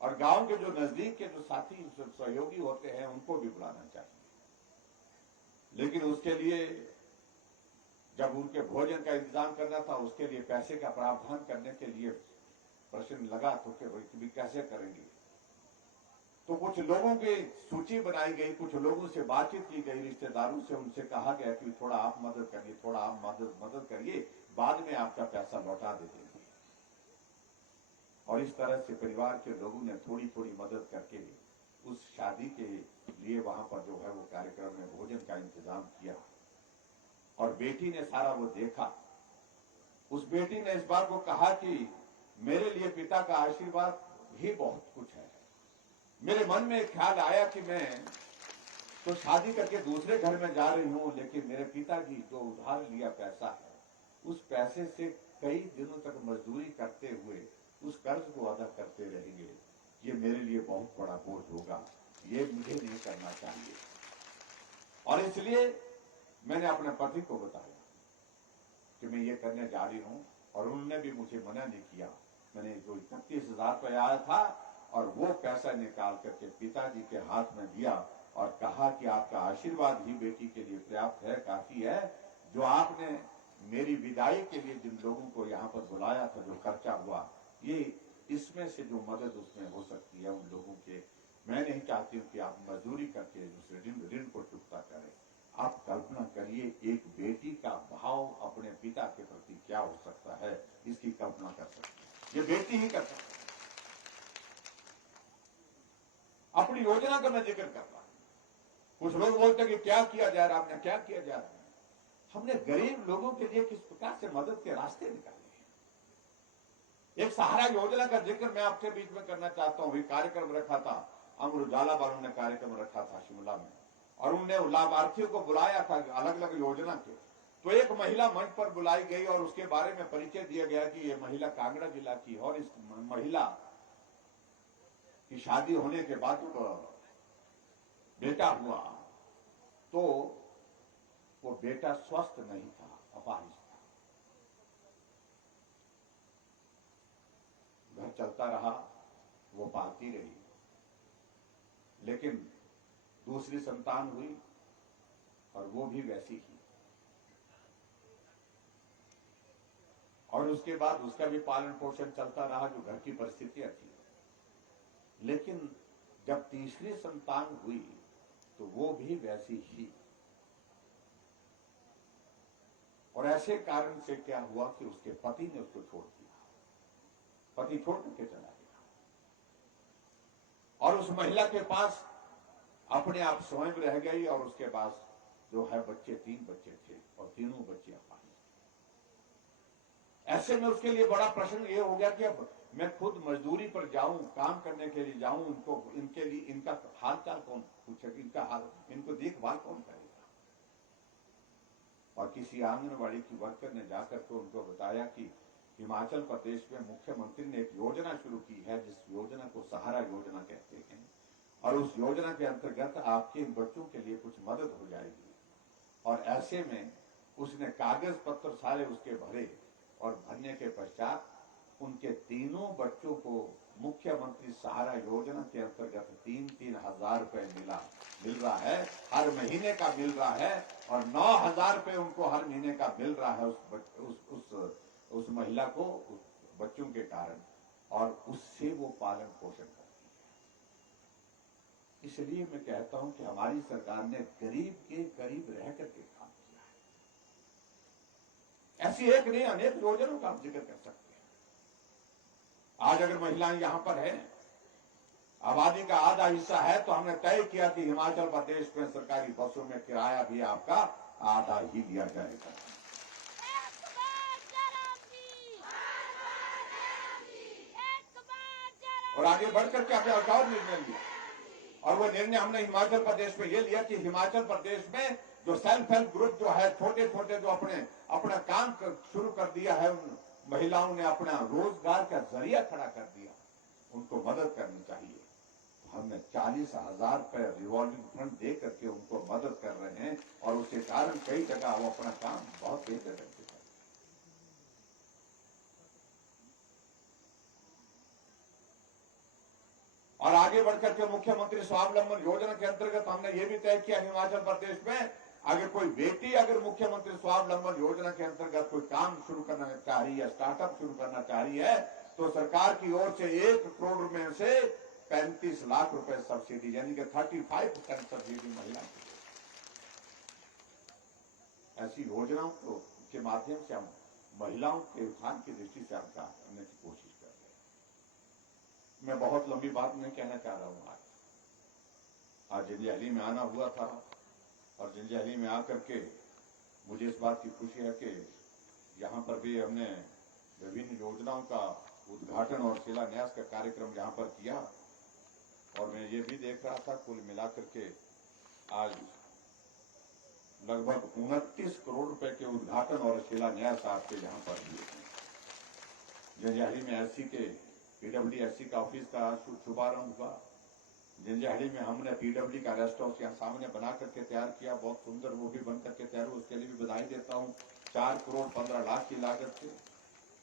और गांव के जो नजदीक के जो साथी सहयोगी होते हैं उनको भी बुलाना चाहिए। लेकिन उसके लिए जब उनके भोजन का इंतजाम करना था, उसके लिए पैसे का प्रावधान करने के लिए प्रश्न लगा तो कि कैसे करेंगे। तो कुछ लोगों की सूची बनाई गई, कुछ लोगों से बातचीत की गई, रिश्तेदारों से, उनसे कहा गया कि थोड़ा आप मदद करिए, थोड़ा आप मदद करिए, बाद में आपका पैसा लौटा दे देंगे। और इस तरह से परिवार के लोगों ने थोड़ी थोड़ी मदद करके उस शादी के लिए वहां पर जो है वो कार्यक्रम में भोजन का इंतजाम किया और बेटी ने सारा वो देखा। उस बेटी ने इस बात को कहा कि मेरे लिए पिता का आशीर्वाद ही बहुत कुछ है। मेरे मन में ख्याल आया कि मैं तो शादी करके दूसरे घर में जा रही हूं, लेकिन मेरे पिताजी जो उधार लिया पैसा है, उस पैसे से कई दिनों तक मजदूरी करते हुए उस कर्ज को अदा करते रहेंगे। ये मेरे लिए बहुत बड़ा बोझ होगा, ये मुझे नहीं करना चाहिए। और इसलिए मैंने अपने पति को बताया कि मैं ये करने जा रही हूं और उन्होंने भी मुझे मना नहीं किया। मैंने जो 31,000 रुपये आया था और वो पैसा निकाल करके पिताजी के हाथ में दिया और कहा कि आपका आशीर्वाद ही बेटी के लिए पर्याप्त है, काफी है। जो आपने मेरी विदाई के लिए जिन लोगों को यहाँ पर बुलाया था, जो खर्चा हुआ, ये इसमें से जो मदद उसमें हो सकती है उन लोगों के, मैं नहीं चाहती हूँ कि आप मजदूरी करके उस ऋण को चुकता करें। आप कल्पना करिए एक बेटी का भाव अपने पिता के प्रति क्या हो सकता है, इसकी कल्पना कर सकते हैं, ये बेटी ही कर सकती है। अपनी योजना का मैं जिक्र कर रहा हूं। कुछ लोग बोलते हैं कि क्या किया जा रहा है, आपने क्या किया जा रहा है। हमने गरीब लोगों के लिए किस प्रकार से मदद के रास्ते निकाले हैं। एक सहारा योजना का जिक्र मैं आपके बीच में करना चाहता हूं। कार्यक्रम रखा था, अमर उजाला वालों ने कार्यक्रम रखा था शिमला में, और उनने लाभार्थियों को बुलाया था अलग अलग योजना के। तो एक महिला मंच पर बुलाई गई और उसके बारे में परिचय दिया गया कि ये महिला कांगड़ा जिला की, और इस महिला की शादी होने के बाद बेटा हुआ तो वो बेटा स्वस्थ नहीं था, अपाहिज था। घर चलता रहा, वो पालती रही, लेकिन दूसरी संतान हुई और वो भी वैसी ही। और उसके बाद उसका भी पालन पोषण चलता रहा, जो घर की परिस्थितियां थी। लेकिन जब तीसरी संतान हुई तो वो भी वैसी ही। और ऐसे कारण से क्या हुआ कि उसके पति ने उसको छोड़ दिया, पति छोड़ के चला गया, और उस महिला के पास अपने आप स्वयं रह गई। और उसके पास जो है बच्चे, 3 बच्चे थे और तीनों बच्चे अपाहिज। ऐसे में उसके लिए बड़ा प्रश्न ये हो गया कि अब मैं खुद मजदूरी पर जाऊं, काम करने के लिए जाऊं, इनके लिए इनका हाल चाल कौन पूछेगा, इनका हाल, इनको देखभाल कौन करेगा। और किसी आंगनबाड़ी की वर्कर ने जाकर के उनको बताया कि हिमाचल प्रदेश में मुख्यमंत्री ने एक योजना शुरू की है, जिस योजना को सहारा योजना कहते हैं, और उस योजना के अंतर्गत आपके इन बच्चों के लिए कुछ मदद हो जाएगी। और ऐसे में उसने कागज पत्र सारे उसके भरे, और भरने के पश्चात उनके तीनों बच्चों को मुख्यमंत्री सहारा योजना के अंतर्गत 3-3 हजार रुपए मिल रहा है, हर महीने का मिल रहा है। और 9,000 रुपए उनको हर महीने का मिल रहा है उस महिला को, उस बच्चों के कारण। और उससे वो पालन पोषण करती है। इसलिए मैं कहता हूं कि हमारी सरकार ने गरीब के करीब रह करके काम किया है। ऐसी एक नहीं, अनेक योजनाओं का आप जिक्र कर सकते हैं। आज अगर महिलाएं यहां पर है, आबादी का आधा हिस्सा है, तो हमने तय किया कि हिमाचल प्रदेश में सरकारी बसों में किराया भी आपका आधा ही दिया जाएगा। और आगे बढ़कर के हमने एक और निर्णय लिया, और वो निर्णय हमने हिमाचल प्रदेश में ये लिया कि हिमाचल प्रदेश में जो सेल्फ हेल्प ग्रुप जो है, छोटे छोटे जो अपना काम शुरू कर दिया है, उन महिलाओं ने अपना रोजगार का जरिया खड़ा कर दिया, उनको मदद करनी चाहिए। हमने 40,000 रुपए रिवॉल्विंग फंड दे करके उनको मदद कर रहे हैं, और उसके कारण कई जगह वो अपना काम बहुत बेहतर करते हैं। और आगे बढ़कर के मुख्यमंत्री स्वावलंबन योजना के अंतर्गत हमने ये भी तय किया, हिमाचल प्रदेश में अगर कोई बेटी अगर मुख्यमंत्री स्वावलंबन योजना के अंतर्गत कोई काम शुरू करना चाह रही है, स्टार्टअप शुरू करना चाह रही है, तो सरकार की ओर से 1 करोड़ में से 35 लाख रुपए सब्सिडी, यानी कि 35% सब्सिडी महिला की। ऐसी योजनाओं के माध्यम से हम महिलाओं के उत्थान की दृष्टि से हम काम करने की कोशिश कर रहे हैं। मैं बहुत लंबी बात नहीं कहना चाह रहा हूं। आज जंजैहली में आना हुआ था, और जंजैहली में आकर के मुझे इस बात की खुशी है कि यहाँ पर भी हमने विभिन्न योजनाओं का उद्घाटन और शिलान्यास का कार्यक्रम यहाँ पर किया। और मैं ये भी देख रहा था, कुल मिलाकर के आज लगभग 29 करोड़ रुपए के उद्घाटन और शिलान्यास आपके यहाँ पर हुए हैं। जंजैहली में एससी के PWD-SC का ऑफिस का शुभारंभ हुआ। जंजैहली में हमने PWD का रेस्ट हाउस यहाँ सामने बना करके तैयार किया, बहुत सुंदर वो भी बन करके तैयार हुआ, उसके लिए भी बधाई देता हूँ। 4 करोड़ 15 लाख की लागत से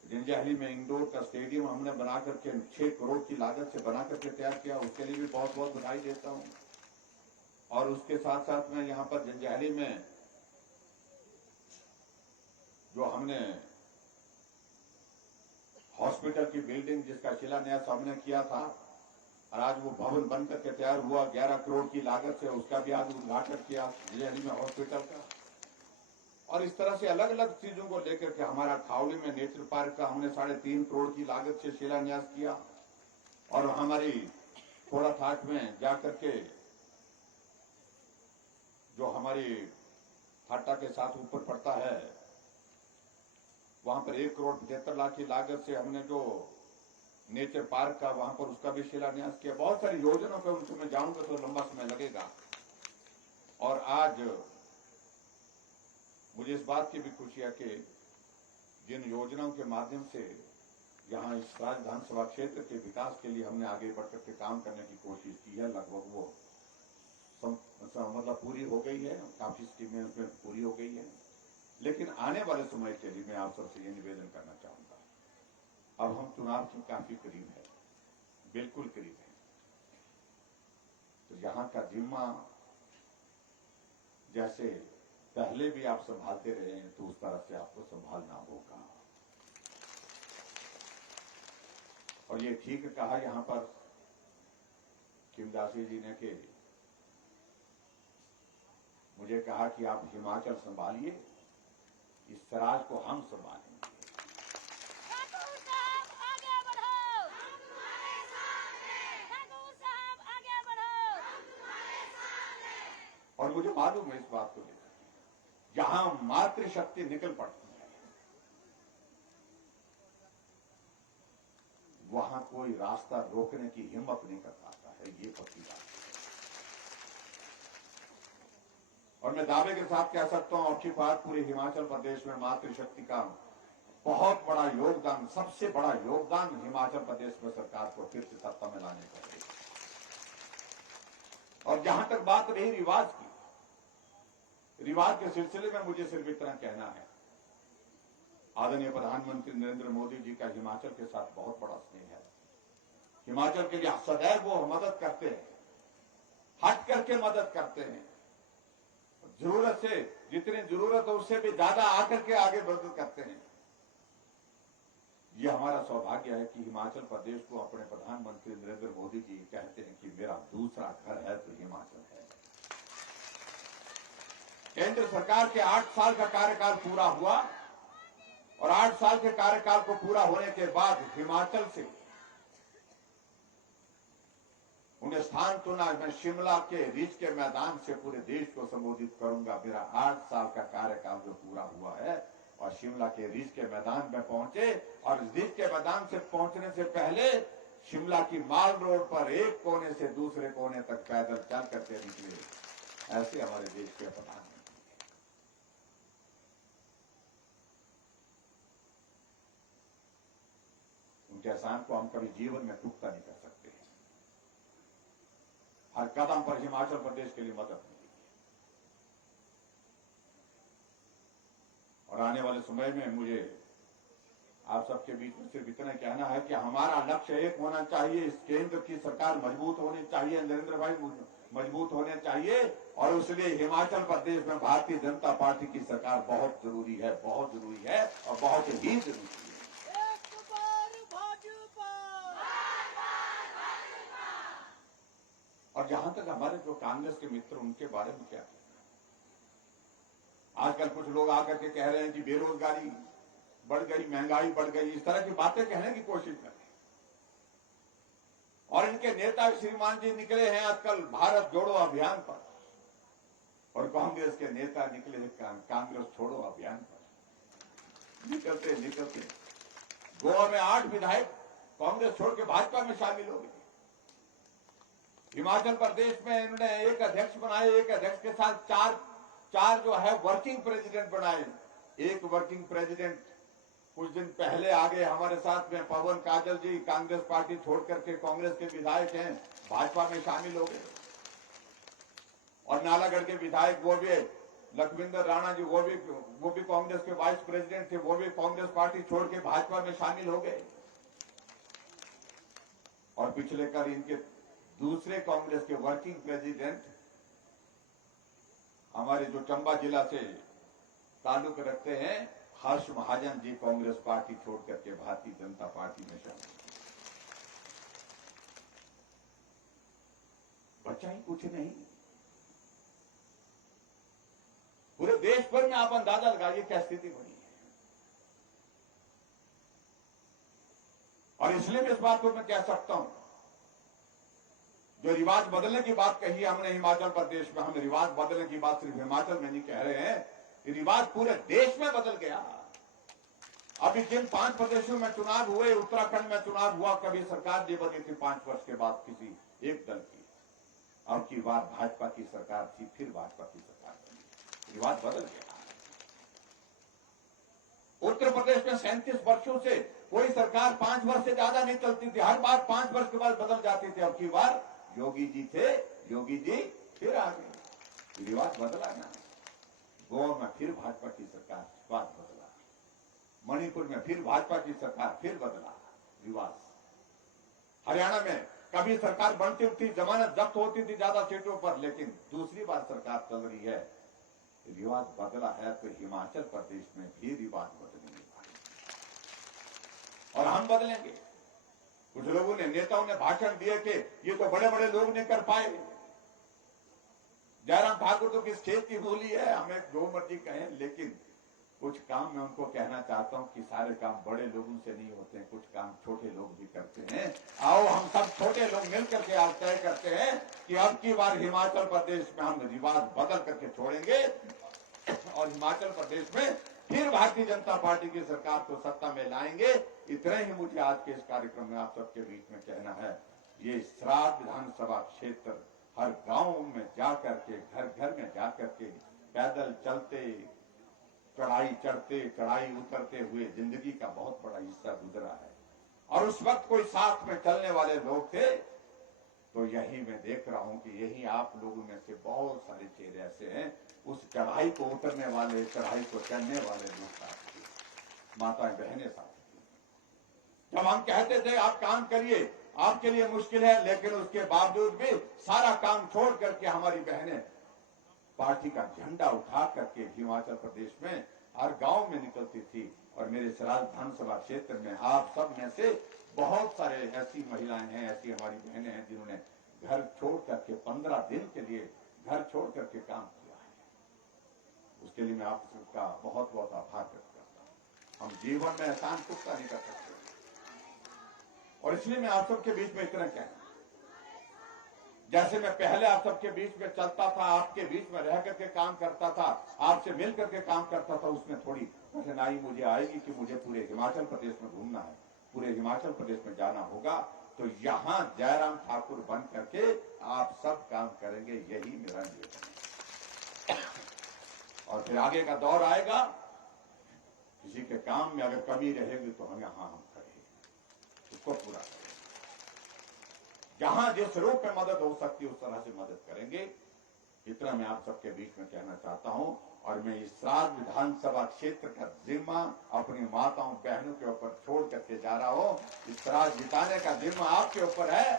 जंजैहली में इंडोर का स्टेडियम हमने बना करके 6 करोड़ की लागत से बना करके तैयार किया, उसके लिए भी बहुत बहुत बधाई देता हूँ। और उसके साथ साथ में यहाँ पर जंजैहली में जो हमने हॉस्पिटल की बिल्डिंग जिसका शिलान्यास हमने किया था, और आज वो भवन बन करके तैयार हुआ 11 करोड़ की लागत से, उसका भी आज उद्घाटन किया जंजैहली में हॉस्पिटल का। और इस तरह से अलग अलग चीजों को लेकर के हमारा खावली में नेचर पार्क का हमने 3.5 करोड़ की लागत से शिलान्यास किया। और हमारी थोड़ा थाट में जाकर के जो हमारी थाटा के साथ ऊपर पड़ता है, वहां पर 1 करोड़ 75 लाख की लागत से हमने जो नेचर पार्क का वहां पर उसका भी शिलान्यास किया। बहुत सारी योजनाओं पर उनको मैं जाऊंगा तो लंबा समय लगेगा। और आज मुझे इस बात की भी खुशी है कि जिन योजनाओं के माध्यम से यहाँ इस राज्य विधानसभा क्षेत्र के विकास के लिए हमने आगे बढ़कर के काम करने की कोशिश की है, लगभग वो मतलब पूरी हो गई है, काफी स्कीमें उसमें पूरी हो गई है। लेकिन आने वाले समय के लिए मैं आप सबसे ये निवेदन करना चाहूंगा, अब हम चुनाव के काफी करीब है, बिल्कुल करीब है, तो यहां का जिम्मा जैसे पहले भी आप संभालते रहे हैं तो उस तरह से आपको संभालना होगा। और ये ठीक कहा यहां पर किमदासी जी ने कि मुझे कहा कि आप हिमाचल संभालिए, इस सराज को हम संभालेंगे। ठाकुर साहब आगे बढ़ो, हम तुम्हारे साथ हैं। ठाकुर साहब आगे बढ़ो, हम तुम्हारे साथ हैं। और मुझे मालूम है इस बात को लेकर, जहां मातृशक्ति निकल पड़ती है वहां कोई रास्ता रोकने की हिम्मत नहीं कर पाता है, ये पक्की बात है। और मैं दावे के साथ कह सकता हूं, अब की बात पूरे हिमाचल प्रदेश में मातृशक्ति का बहुत बड़ा योगदान, सबसे बड़ा योगदान हिमाचल प्रदेश में सरकार को फिर से सत्ता में लाने का है। और जहां तक बात रही रिवाज की, रिवाज के सिलसिले में मुझे सिर्फ इतना कहना है, आदरणीय प्रधानमंत्री नरेंद्र मोदी जी का हिमाचल के साथ बहुत बड़ा स्नेह है। हिमाचल के लिए सदैव वो मदद करते हैं, हट करके मदद करते हैं, जरूरत से जितनी जरूरत है उससे भी ज्यादा आकर के आगे मदद करते हैं। यह हमारा सौभाग्य है कि हिमाचल प्रदेश को अपने प्रधानमंत्री नरेंद्र मोदी जी कहते हैं कि मेरा दूसरा घर है तो हिमाचल है। केंद्र सरकार के 8 साल का कार्यकाल पूरा हुआ और 8 साल के कार्यकाल को पूरा होने के बाद हिमाचल से उन्हें स्थान चुना। मैं शिमला के रिज के मैदान से पूरे देश को संबोधित करूंगा। मेरा 8 साल का कार्यकाल जो पूरा हुआ है और शिमला के रिज के मैदान में पहुंचे और रिज के मैदान से पहुंचने से पहले शिमला की माल रोड पर एक कोने से दूसरे कोने तक पैदल चल करके निकले, ऐसे हमारे देश के प्रधानमंत्री। उनके एहसान को हम कभी जीवन में चूकता नहीं कर सकते। हर कदम पर हिमाचल प्रदेश के लिए मदद मिली और आने वाले समय में मुझे आप सबके बीच में सिर्फ इतना कहना है कि हमारा लक्ष्य एक होना चाहिए, इस केंद्र की सरकार मजबूत होनी चाहिए, नरेंद्र भाई मजबूत होने चाहिए और इसलिए हिमाचल प्रदेश में भारतीय जनता पार्टी की सरकार बहुत जरूरी है, बहुत जरूरी है और बहुत ही जरूरी है। और जहां तक हमारे जो कांग्रेस के मित्र, उनके बारे में क्या कहना, आजकल कुछ लोग आकर के कह रहे हैं कि बेरोजगारी बढ़ गई, महंगाई बढ़ गई, इस तरह की बातें कहने की कोशिश कर रहे हैं। और इनके नेता श्रीमान जी निकले हैं आजकल भारत जोड़ो अभियान पर और कांग्रेस के नेता निकले हैं कांग्रेस छोड़ो अभियान पर। निकलते गोवा में 8 विधायक कांग्रेस छोड़ के भाजपा में शामिल हो गए। हिमाचल प्रदेश में इन्होंने एक अध्यक्ष बनाए, एक अध्यक्ष के साथ चार जो है वर्किंग प्रेसिडेंट बनाए। एक वर्किंग प्रेसिडेंट कुछ दिन पहले आ गए हमारे साथ में, पवन काजल जी कांग्रेस पार्टी छोड़ करके कांग्रेस के विधायक हैं, भाजपा में शामिल हो गए। और नालागढ़ के विधायक वो भी लखविंदर राणा जी, वो भी कांग्रेस के वाइस प्रेसिडेंट थे, वो भी कांग्रेस पार्टी छोड़ के भाजपा में शामिल हो गए। और पिछले कल इनके दूसरे कांग्रेस के वर्किंग प्रेसिडेंट हमारे जो चंबा जिला से ताल्लुक रखते हैं, हर्ष महाजन जी कांग्रेस पार्टी छोड़ करके भारतीय जनता पार्टी में शामिल। बचा ही कुछ नहीं। पूरे देश भर में आप अंदाजा लगाइए क्या स्थिति बनी है। और इसलिए भी इस बात को मैं कह सकता हूं, जो रिवाज बदलने की बात कही है हमने हिमाचल प्रदेश में, हम रिवाज बदलने की बात सिर्फ हिमाचल में नहीं कह रहे हैं, रिवाज पूरे देश में बदल गया। अभी जिन 5 प्रदेशों में चुनाव हुए, उत्तराखंड में चुनाव हुआ, कभी सरकार नहीं बनी थी 5 वर्ष के बाद किसी एक दल की। अब की बार भाजपा की सरकार थी, फिर भाजपा की सरकार बनी, रिवाज बदल गया। उत्तर प्रदेश में 37 वर्षों से कोई सरकार 5 वर्ष से ज्यादा नहीं चलती थी, हर बार 5 वर्ष के बाद बदल जाती थी। अब की बार योगी जी थे, योगी जी फिर आ गए, रिवाज बदला ना। गोवा में फिर भाजपा की सरकार, रिवाज बदला। मणिपुर में फिर भाजपा की सरकार, फिर बदला रिवाज। हरियाणा में कभी सरकार बनती थी, जमानत जब्त होती थी ज्यादा सीटों पर, लेकिन दूसरी बार सरकार चल रही है, रिवाज बदला है। तो हिमाचल प्रदेश में भी रिवाज बदलेंगे और हम बदलेंगे। कुछ लोगों ने, नेताओं ने भाषण दिए कि ये तो बड़े बड़े लोग नहीं कर पाए। जयराम ठाकुर तो किस खेत की बोली है, हमें जो मर्जी कहें, लेकिन कुछ काम मैं उनको कहना चाहता हूं कि सारे काम बड़े लोगों से नहीं होते हैं, कुछ काम छोटे लोग भी करते हैं। आओ हम सब छोटे लोग मिलकर के आज तय करते हैं कि अब की बार हिमाचल प्रदेश में हम रिवाज बदल करके छोड़ेंगे और हिमाचल प्रदेश में फिर भारतीय जनता पार्टी की सरकार को सत्ता में लाएंगे। इतना ही मुझे आज के इस कार्यक्रम में आप सबके बीच में कहना है। ये सराज विधानसभा क्षेत्र हर गांव में जाकर के, घर घर में जाकर के, पैदल चलते, चढ़ाई चढ़ते, चढ़ाई उतरते हुए जिंदगी का बहुत बड़ा हिस्सा गुजरा है। और उस वक्त कोई साथ में चलने वाले लोग थे, तो यही मैं देख रहा हूं कि यही आप लोगों में से बहुत सारे चेहरे ऐसे हैं, उस चढ़ाई को उतरने वाले, चढ़ाई को चढ़ने वाले लोग साथ थे, माताएं बहनें साथ थी। जब हम कहते थे आप काम करिए, आपके लिए मुश्किल है, लेकिन उसके बावजूद भी सारा काम छोड़ करके हमारी बहनें पार्टी का झंडा उठा करके हिमाचल प्रदेश में हर गांव में निकलती थी। और मेरे सराज विधानसभा क्षेत्र में आप सब में से बहुत सारे ऐसी महिलाएं हैं, ऐसी हमारी बहनें हैं जिन्होंने घर छोड़ करके 15 दिन के लिए घर छोड़ करके काम किया है। उसके लिए मैं आप सबका बहुत बहुत आभार व्यक्त करता हूं। हम जीवन में एहसान चुकता नहीं कर सकते, और इसलिए मैं आप सबके बीच में इतना कहना, जैसे मैं पहले आप सबके बीच में चलता था, आपके बीच में रह करके काम करता था, आपसे मिल करके काम करता था, उसमें थोड़ी कठिनाई मुझे आएगी कि मुझे पूरे हिमाचल प्रदेश में घूमना है, पूरे हिमाचल प्रदेश में जाना होगा। तो यहां जयराम ठाकुर बन करके आप सब काम करेंगे, यही मेरा निवेदन है। और फिर आगे का दौर आएगा, किसी के काम में अगर कमी रहेगी तो हम यहां खड़े उसको पूरा करेंगे। जहां जिस रूप में मदद हो सकती है उस तरह से मदद करेंगे। इतना मैं आप सबके बीच में कहना चाहता हूं। और मैं इस सराज विधानसभा क्षेत्र का जिम्मा अपनी माताओं बहनों के ऊपर छोड़ करके जा रहा हूं। इस सराज जिताने का जिम्मा आपके ऊपर है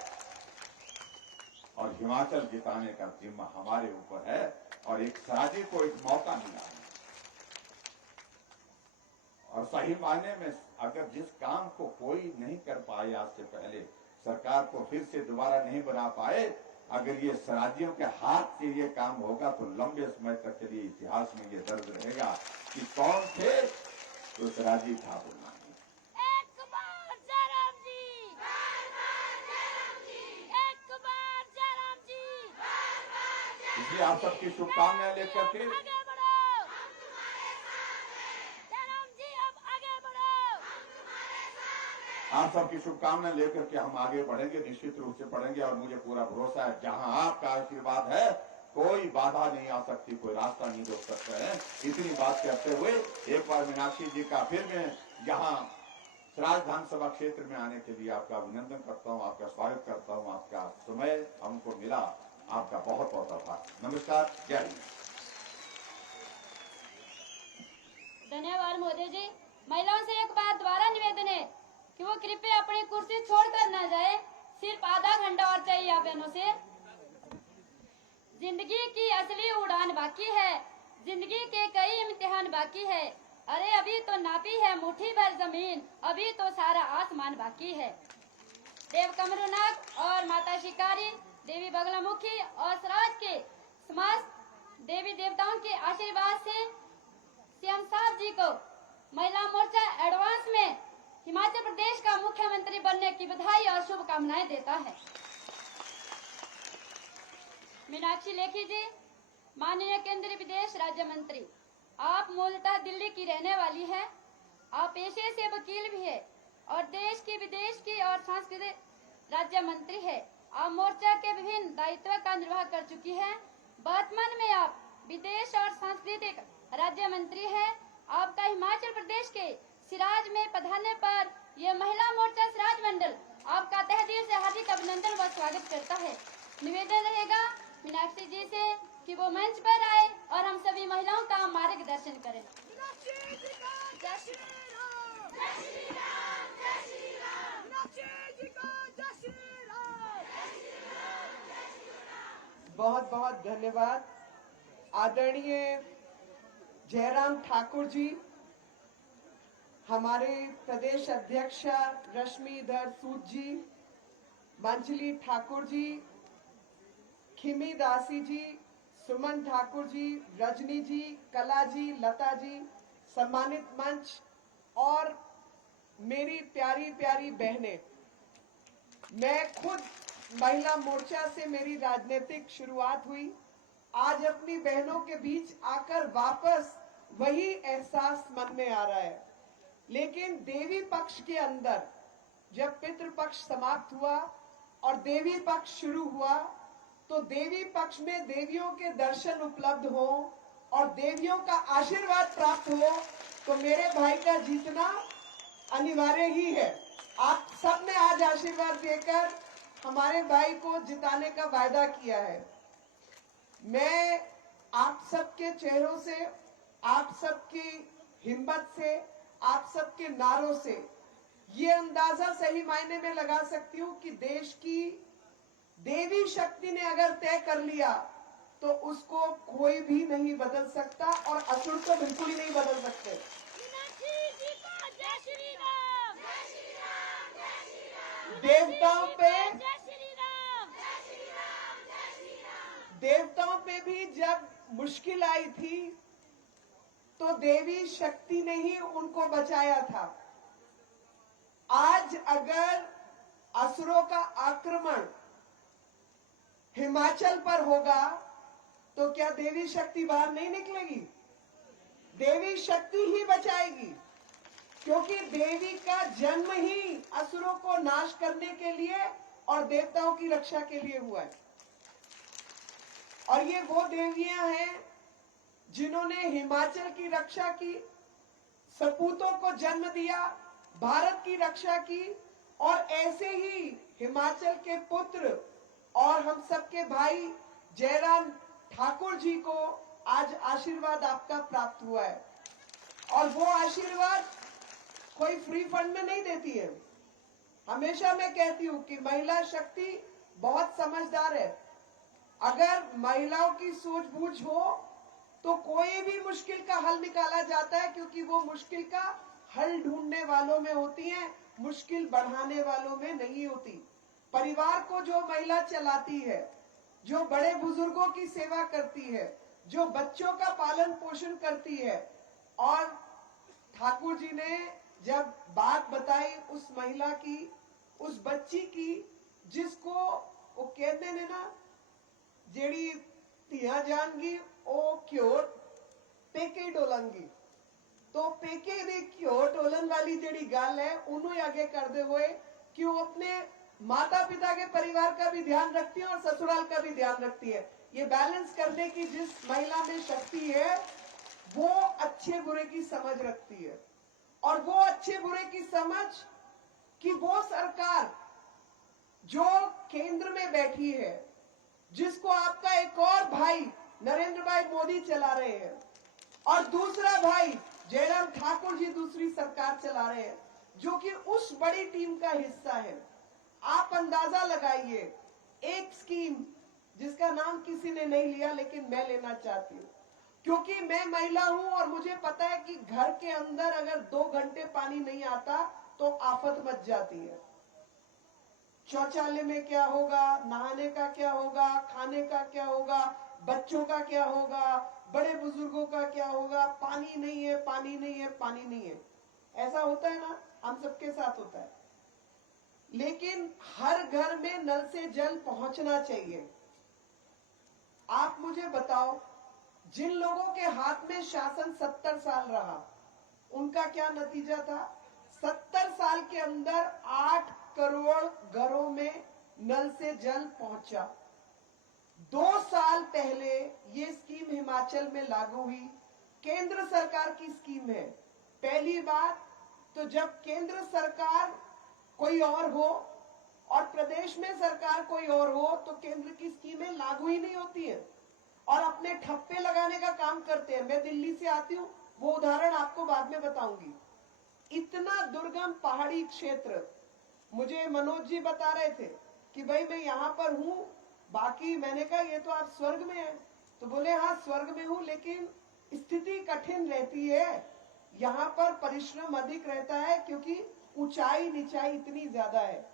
और हिमाचल जिताने का जिम्मा हमारे ऊपर है। और एक सराजी को एक मौका मिला है, और सही मायने में अगर जिस काम को कोई नहीं कर पाए आज से पहले, सरकार को फिर से दोबारा नहीं बना पाए, अगर ये सराजियों के हाथ से ये काम होगा तो लंबे समय तक के लिए इतिहास में ये दर्द रहेगा कि कौन थे, तो सराजी ठाकुर। एक बार जयराम जी, एक बार जयराम जी। इसलिए आप सबकी शुभकामनाएं लेकर के आगे बढ़ो जयराम जी, अब आगे बढ़ो। आप सबकी शुभकामनाएं लेकर के हम आगे बढ़ेंगे, निश्चित रूप से बढ़ेंगे। और मुझे पूरा भरोसा है जहां आपका आशीर्वाद है कोई बाधा नहीं आ सकती, कोई रास्ता नहीं रोक सकता है। इतनी बात करते हुए एक बार मीनाक्षी जी का फिर मैं यहाँ सराज विधानसभा क्षेत्र में आने के लिए आपका अभिनंदन करता हूँ, आपका स्वागत करता हूँ। आपका समय हमको मिला, आपका बहुत बहुत आभार। नमस्कार, जय हिंद। धन्यवाद मोदी जी। महिलाओं से एक बार दोबारा निवेदन है कि वो कृपया अपनी कुर्सी छोड़कर न जाए। सिर्फ आधा घंटा और चाहिए आप बहनों से। जिंदगी की असली उड़ान बाकी है, जिंदगी के कई इम्तिहान बाकी है। अरे अभी तो नापी है मुट्ठी भर जमीन, अभी तो सारा आसमान बाकी है। देव कमरुनाग और माता शिकारी, देवी बगलामुखी और सराज के समस्त देवी देवताओं के आशीर्वाद से सीएम साहब जी को महिला मोर्चा एडवांस में हिमाचल प्रदेश का मुख्यमंत्री बनने की बधाई और शुभकामनाएं देता है। मीनाक्षी लेखी जी, माननीय केंद्रीय विदेश राज्य मंत्री, आप मूलतः दिल्ली की रहने वाली हैं। आप पेशे से वकील भी है और देश की, विदेश की और सांस्कृतिक राज्य मंत्री है। आप मोर्चा के विभिन्न दायित्व का निर्वाह कर चुकी हैं। वर्तमान में आप विदेश और सांस्कृतिक राज्य मंत्री हैं। आपका हिमाचल प्रदेश के सिराज में पधारने पर यह महिला मोर्चा सिराज मंडल आपका तहे दिल से हार्दिक अभिनंदन व स्वागत करता है। निवेदन रहेगा मीनाक्षी जी से कि वो मंच पर आए और हम सभी महिलाओं का मार्गदर्शन करें। जय श्री राम, जय श्री राम, जय श्री राम, मीनाक्षी जी को जय श्री राम, जय श्री राम, जय श्री राम। बहुत बहुत धन्यवाद आदरणीय जयराम ठाकुर जी, हमारे प्रदेश अध्यक्ष रश्मिधर सूद जी, मंजली ठाकुर जी, खिमी दासी जी, सुमन ठाकुर जी, रजनी जी, कला जी, लता जी, सम्मानित मंच और मेरी प्यारी प्यारी बहनें। मैं खुद महिला मोर्चा से मेरी राजनीतिक शुरुआत हुई। आज अपनी बहनों के बीच आकर वापस वही एहसास मन में आ रहा है। लेकिन देवी पक्ष के अंदर जब पितृ पक्ष समाप्त हुआ और देवी पक्ष शुरू हुआ, तो देवी पक्ष में देवियों के दर्शन उपलब्ध हो और देवियों का आशीर्वाद प्राप्त हो, तो मेरे भाई का जीतना अनिवार्य ही है। आप सबने आज आशीर्वाद देकर हमारे भाई को जिताने का वायदा किया है। मैं आप सबके चेहरों से, आप सबकी हिम्मत से, आप सबके नारों से ये अंदाजा सही मायने में लगा सकती हूँ कि देश की देवी शक्ति ने अगर तय कर लिया तो उसको कोई भी नहीं बदल सकता और असुर तो बिल्कुल ही नहीं बदल सकते। मीनाक्षी जी को जय श्री राम, जय श्री राम, जय श्री राम। देवताओं पे, जय श्री राम, जय श्री राम, जय श्री राम। देवताओं पे भी जब मुश्किल आई थी तो देवी शक्ति ने ही उनको बचाया था। आज अगर असुरों का आक्रमण हिमाचल पर होगा तो क्या देवी शक्ति बाहर नहीं निकलेगी? देवी शक्ति ही बचाएगी, क्योंकि देवी का जन्म ही असुरों को नाश करने के लिए और देवताओं की रक्षा के लिए हुआ है। और ये वो देवियां हैं जिन्होंने हिमाचल की रक्षा की, सपूतों को जन्म दिया, भारत की रक्षा की, और ऐसे ही हिमाचल के पुत्र और हम सबके भाई जयराम ठाकुर जी को आज आशीर्वाद आपका प्राप्त हुआ है। और वो आशीर्वाद कोई फ्री फंड में नहीं देती है। हमेशा मैं कहती हूँ कि महिला शक्ति बहुत समझदार है। अगर महिलाओं की सूझबूझ हो तो कोई भी मुश्किल का हल निकाला जाता है, क्योंकि वो मुश्किल का हल ढूंढने वालों में होती हैं, मुश्किल बढ़ाने वालों में नहीं होती। परिवार को जो महिला चलाती है, जो बड़े बुजुर्गों की सेवा करती है, जो बच्चों का पालन पोषण करती है, और ठाकुर जी ने जब बात बताई उस महिला की, उस बच्ची की, जिसको वो कहते ने ना जेड़ी तिया जानगी ओ क्योर पेके डोलंगी, तो पेके दे क्योर डोलन वाली जेड़ी गल है उन्हें आगे करते हुए कि वो अपने माता पिता के परिवार का भी ध्यान रखती है और ससुराल का भी ध्यान रखती है। ये बैलेंस करने की जिस महिला में शक्ति है वो अच्छे बुरे की समझ रखती है। और वो अच्छे बुरे की समझ कि वो सरकार जो केंद्र में बैठी है, जिसको आपका एक और भाई नरेंद्र भाई मोदी चला रहे हैं और दूसरा भाई जयराम ठाकुर जी दूसरी सरकार चला रहे हैं, जो कि उस बड़ी टीम का हिस्सा है। आप अंदाजा लगाइए, एक स्कीम जिसका नाम किसी ने नहीं लिया लेकिन मैं लेना चाहती हूँ, क्योंकि मैं महिला हूं और मुझे पता है कि घर के अंदर अगर 2 घंटे पानी नहीं आता तो आफत मच जाती है। शौचालय में क्या होगा, नहाने का क्या होगा, खाने का क्या होगा, बच्चों का क्या होगा, बड़े बुजुर्गों का क्या होगा, पानी नहीं है, पानी नहीं है, पानी नहीं है। ऐसा होता है ना, हम सबके साथ होता है। लेकिन हर घर में नल से जल पहुंचना चाहिए। आप मुझे बताओ, जिन लोगों के हाथ में शासन 70 साल रहा, उनका क्या नतीजा था? 70 साल के अंदर 8 करोड़ घरों में नल से जल पहुंचा। 2 साल पहले ये स्कीम हिमाचल में लागू हुई। केंद्र सरकार की स्कीम है। पहली बात तो जब केंद्र सरकार कोई और हो और प्रदेश में सरकार कोई और हो तो केंद्र की स्कीमें लागू ही नहीं होती है और अपने ठप्पे लगाने का काम करते हैं। मैं दिल्ली से आती हूँ, वो उदाहरण आपको बाद में बताऊंगी। इतना दुर्गम पहाड़ी क्षेत्र, मुझे मनोज जी बता रहे थे कि भाई मैं यहाँ पर हूँ, बाकी मैंने कहा ये तो आप स्वर्ग में हैं, तो बोले हाँ स्वर्ग में हूँ, लेकिन स्थिति कठिन रहती है, यहाँ पर परिश्रम अधिक रहता है क्योंकि ऊंचाई नीचाई इतनी ज्यादा है।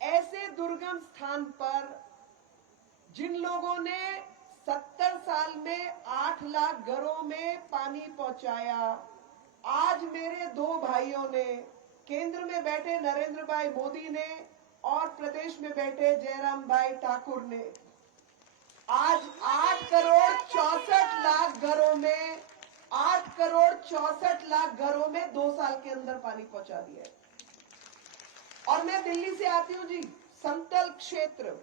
ऐसे दुर्गम स्थान पर जिन लोगों ने 70 साल में 8 लाख घरों में पानी पहुंचाया, आज मेरे दो भाइयों ने, केंद्र में बैठे नरेंद्र भाई मोदी ने और प्रदेश में बैठे जयराम भाई ठाकुर ने, आज 8 करोड़ 64 लाख घरों में 8 करोड़ 64 लाख घरों में 2 साल के अंदर पानी पहुंचा दिया है। और मैं दिल्ली से आती हूँ जी, समतल क्षेत्र,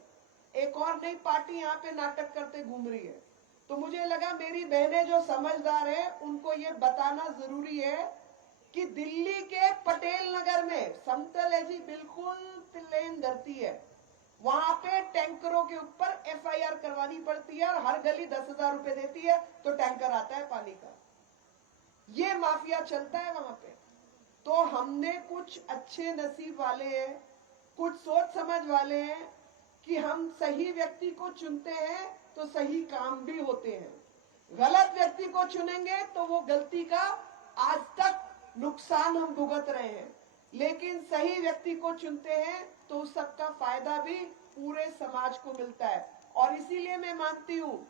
एक और नई पार्टी यहाँ पे नाटक करते घूम रही है, तो मुझे लगा मेरी बहनें जो समझदार हैं उनको ये बताना जरूरी है कि दिल्ली के पटेल नगर में समतल है जी, बिल्कुल प्लेन धरती है, वहां पे टैंकरों के ऊपर FIR करवानी पड़ती है और हर गली 10,000 रुपए देती है तो टैंकर आता है पानी का। ये माफिया चलता है वहां पे। तो हमने कुछ अच्छे नसीब वाले हैं, कुछ सोच समझ वाले हैं कि हम सही व्यक्ति को चुनते हैं तो सही काम भी होते हैं, गलत व्यक्ति को चुनेंगे तो वो गलती का आज तक नुकसान हम भुगत रहे हैं, लेकिन सही व्यक्ति को चुनते हैं तो उस सबका फायदा भी पूरे समाज को मिलता है। और इसीलिए मैं मानती हूँ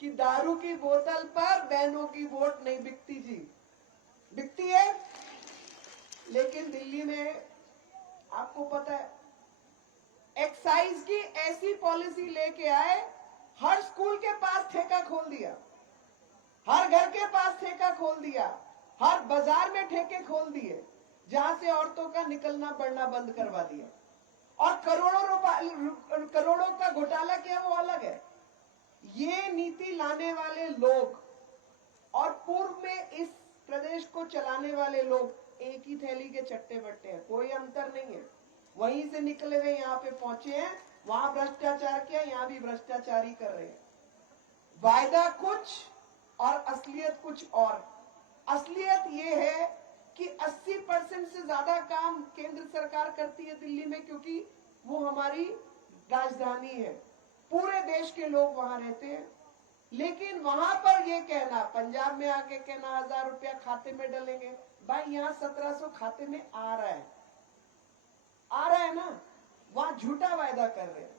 कि दारू की बोतल पर बहनों की वोट नहीं बिकती जी, बिकती है, लेकिन दिल्ली में आपको पता है एक्साइज की ऐसी पॉलिसी लेके आए, हर स्कूल के पास ठेका खोल दिया, हर घर के पास ठेका खोल दिया, हर बाजार में ठेके खोल दिए, जहां से औरतों का निकलना बढ़ना बंद करवा दिया। और करोड़ों का घोटाला किया वो अलग है। ये नीति लाने वाले लोग और पूर्व में इस प्रदेश को चलाने वाले लोग एक ही थैली के चट्टे बट्टे हैं, कोई अंतर नहीं है। वहीं से निकले हुए यहाँ पे पहुंचे हैं, वहां भ्रष्टाचार किया, यहाँ भी भ्रष्टाचारी कर रहे हैं। वायदा कुछ और असलियत कुछ और। असलियत ये है कि 80% से ज्यादा काम केंद्र सरकार करती है दिल्ली में, क्योंकि वो हमारी राजधानी है, पूरे देश के लोग वहां रहते हैं। लेकिन वहां पर ये कहना, पंजाब में आके कहना 1000 रुपया खाते में डलेंगे, भाई यहाँ 1700 खाते में आ रहा है ना, वहां झूठा वायदा कर रहे हैं।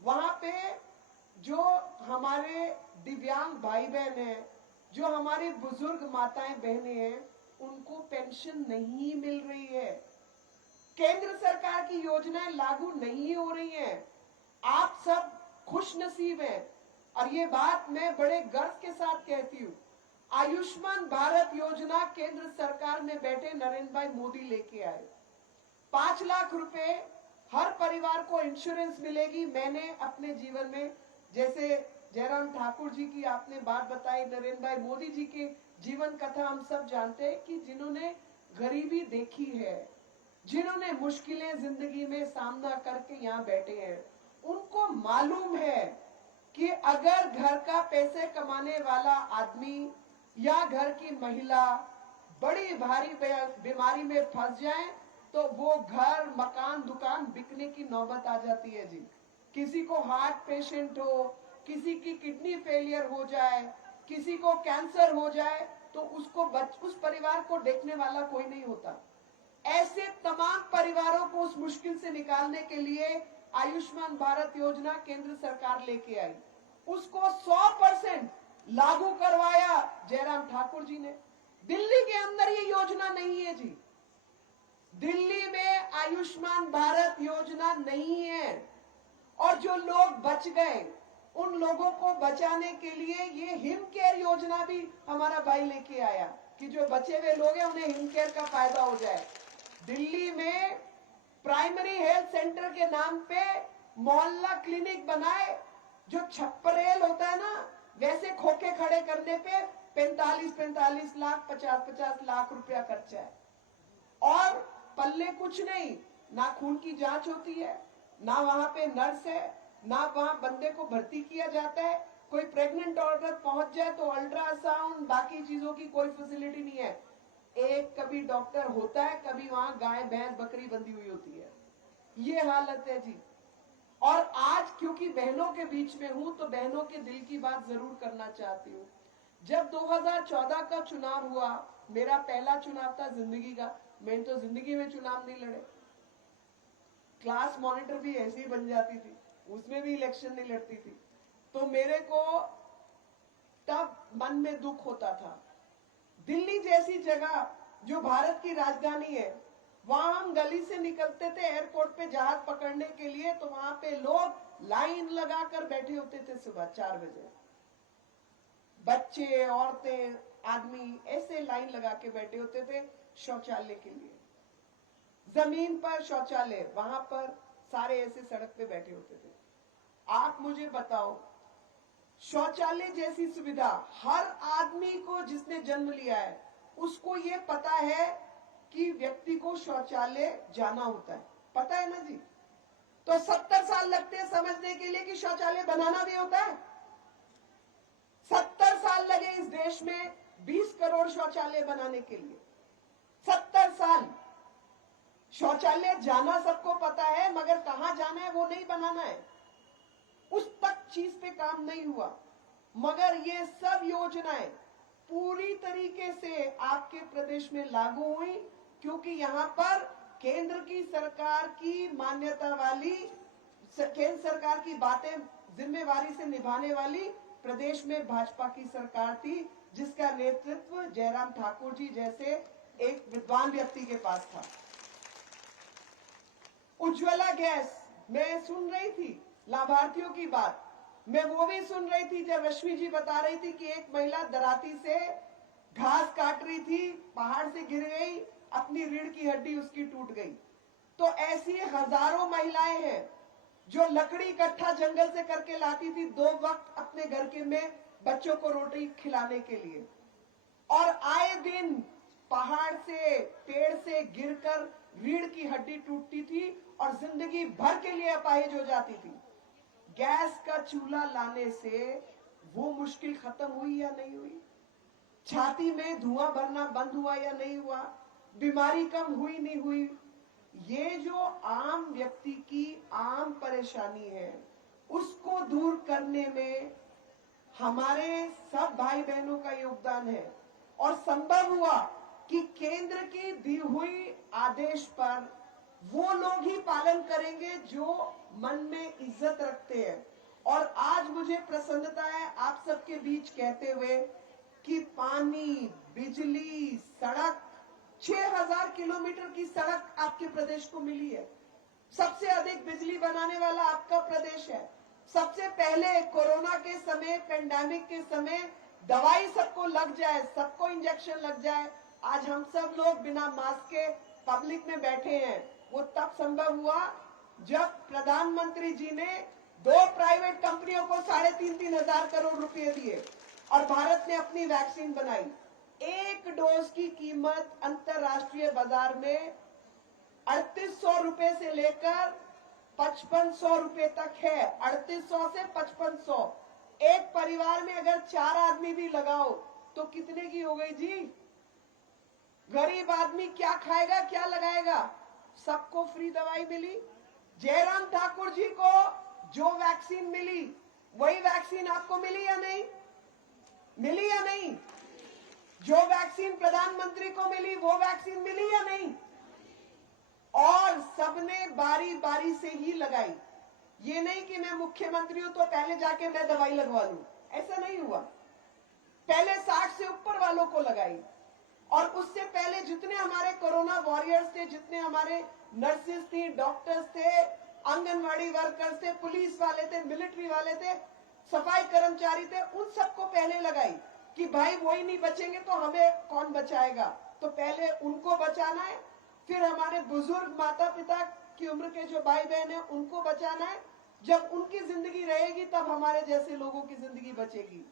वहां पे जो हमारे दिव्यांग भाई बहन हैं, जो हमारी बुजुर्ग माताएं बहनें हैं, उनको पेंशन नहीं मिल रही है, केंद्र सरकार की योजनाएं लागू नहीं हो रही हैं। आप सब खुश नसीब हैं और ये बात मैं बड़े गर्व के साथ कहती हूँ। आयुष्मान भारत योजना केंद्र सरकार में बैठे नरेंद्र भाई मोदी लेके आए। 5 लाख रुपए हर परिवार को इंश्योरेंस मिलेगी। मैंने अपने जीवन में, जैसे जयराम ठाकुर जी की आपने बात बताई, नरेंद्र भाई मोदी जी की जीवन कथा हम सब जानते हैं कि जिन्होंने गरीबी देखी है, जिन्होंने मुश्किलें जिंदगी में सामना करके यहाँ बैठे हैं, उनको मालूम है कि अगर घर का पैसे कमाने वाला आदमी या घर की महिला बड़ी भारी बीमारी में फंस जाए तो वो घर मकान दुकान बिकने की नौबत आ जाती है जी। किसी को हार्ट पेशेंट हो, किसी की किडनी फेलियर हो जाए, किसी को कैंसर हो जाए तो उस परिवार को देखने वाला कोई नहीं होता। ऐसे तमाम परिवारों को उस मुश्किल से निकालने के लिए आयुष्मान भारत योजना केंद्र सरकार लेके आई। उसको 100% लागू करवाया जयराम ठाकुर जी ने। दिल्ली के अंदर ये योजना नहीं है जी, दिल्ली में आयुष्मान भारत योजना नहीं है। और जो लोग बच गए उन लोगों को बचाने के लिए ये हिम केयर योजना भी हमारा भाई लेके आया कि जो बचे हुए लोग हैं उन्हें हिम केयर का फायदा हो जाए। दिल्ली में प्राइमरी हेल्थ सेंटर के नाम पे मोहल्ला क्लिनिक बनाए, जो छप्परेल होता है ना, वैसे खोखे खड़े करने पे 45 लाख 50 लाख रुपया खर्चा है। और पल्ले कुछ नहीं, ना खून की जांच होती है, ना वहां पे नर्स है, ना वहां बंदे को भर्ती किया जाता है। कोई प्रेग्नेंट औरत पहुंच जाए तो अल्ट्रासाउंड बाकी चीजों की कोई फैसिलिटी नहीं है। एक कभी डॉक्टर होता है, कभी वहां गाय भैंस बकरी बंधी हुई होती है। ये हालत है जी। और आज क्योंकि बहनों के बीच में हूं तो बहनों के दिल की बात जरूर करना चाहती हूँ। जब 2014 का चुनाव हुआ, मेरा पहला चुनाव था जिंदगी का। मैंने तो जिंदगी में चुनाव नहीं लड़े। क्लास मॉनिटर भी ऐसी ही बन जाती थी, उसमें भी इलेक्शन नहीं लड़ती थी। तो मेरे को तब मन में दुख होता था। दिल्ली जैसी जगह जो भारत की राजधानी है, वहां हम गली से निकलते थे एयरपोर्ट पे जहाज पकड़ने के लिए, तो वहां पे लोग लाइन लगाकर बैठे होते थे सुबह 4 बजे। बच्चे, औरतें, आदमी ऐसे लाइन लगा के बैठे होते थे शौचालय के लिए। जमीन पर शौचालय, वहां पर सारे ऐसे सड़क पे बैठे होते थे। आप मुझे बताओ, शौचालय जैसी सुविधा हर आदमी को जिसने जन्म लिया है उसको ये पता है कि व्यक्ति को शौचालय जाना होता है, पता है ना जी। तो 70 साल लगते हैं समझने के लिए कि शौचालय बनाना भी होता है। 70 साल लगे इस देश में 20 करोड़ शौचालय बनाने के लिए। 70 साल। शौचालय जाना सबको पता है, मगर कहां जाना है वो नहीं बनाना है। उस तक चीज पे काम नहीं हुआ। मगर ये सब योजनाएं पूरी तरीके से आपके प्रदेश में लागू हुई, क्योंकि यहाँ पर केंद्र की सरकार की मान्यता वाली, केंद्र सरकार की बातें जिम्मेवारी से निभाने वाली प्रदेश में भाजपा की सरकार थी, जिसका नेतृत्व जयराम ठाकुर जी जैसे एक विद्वान व्यक्ति के पास था। उज्ज्वला गैस, मैं सुन रही थी लाभार्थियों की बात। मैं वो भी सुन रही थी जब रश्मि जी बता रही थी कि एक महिला दराती से घास काट रही थी, पहाड़ से गिर गई, अपनी रीढ़ की हड्डी उसकी टूट गई। तो ऐसी हजारों महिलाएं हैं जो लकड़ी इकट्ठा जंगल से करके लाती थी 2 वक्त अपने घर के में बच्चों को रोटी खिलाने के लिए, और आए दिन पहाड़ से, पेड़ से गिरकर रीढ़ की हड्डी टूटती थी और जिंदगी भर के लिए अपाहिज हो जाती थी। गैस का चूल्हा लाने से वो मुश्किल खत्म हुई या नहीं हुई? छाती में धुआं भरना बंद हुआ या नहीं हुआ? बीमारी कम हुई नहीं हुई? ये जो आम व्यक्ति की आम परेशानी है, उसको दूर करने में हमारे सब भाई बहनों का योगदान है। और संभव हुआ कि केंद्र की दी हुई आदेश पर वो लोग ही पालन करेंगे जो मन में इज्जत रखते हैं। और आज मुझे प्रसन्नता है आप सबके बीच कहते हुए कि पानी, बिजली, सड़क, 6000 किलोमीटर की सड़क आपके प्रदेश को मिली है। सबसे अधिक बिजली बनाने वाला आपका प्रदेश है। सबसे पहले कोरोना के समय, पेंडेमिक के समय दवाई सबको लग जाए, सबको इंजेक्शन लग जाए, आज हम सब लोग बिना मास्क के पब्लिक में बैठे हैं। वो तब संभव हुआ जब प्रधानमंत्री जी ने 2 प्राइवेट कंपनियों को 3.5 हजार करोड़ रुपए दिए और भारत ने अपनी वैक्सीन बनाई। 1 डोज की कीमत अंतरराष्ट्रीय बाजार में 3800 रुपए से लेकर 5500 रुपए तक है। 3800 से 5500। एक परिवार में अगर 4 आदमी भी लगाओ तो कितने की हो गई जी? गरीब आदमी क्या खाएगा, क्या लगाएगा? सबको फ्री दवाई मिली। जयराम ठाकुर जी को जो वैक्सीन मिली वही वैक्सीन आपको मिली या नहीं? मिली या नहीं? जो वैक्सीन प्रधानमंत्री को मिली वो वैक्सीन मिली या नहीं? और सबने बारी बारी से ही लगाई। ये नहीं कि मैं मुख्यमंत्री हूं तो पहले जाके मैं दवाई लगवा लूं, ऐसा नहीं हुआ। पहले 60 से ऊपर वालों को लगाई। और उससे पहले जितने हमारे कोरोना वॉरियर्स थे, जितने हमारे नर्सेस थी, डॉक्टर्स थे, आंगनवाड़ी वर्कर्स थे, पुलिस वाले थे, मिलिट्री वाले थे, सफाई कर्मचारी थे, उन सबको पहले लगाई कि भाई वही नहीं बचेंगे तो हमें कौन बचाएगा। तो पहले उनको बचाना है, फिर हमारे बुजुर्ग माता पिता की उम्र के जो भाई बहन है उनको बचाना है। जब उनकी जिंदगी रहेगी तब हमारे जैसे लोगों की जिंदगी बचेगी।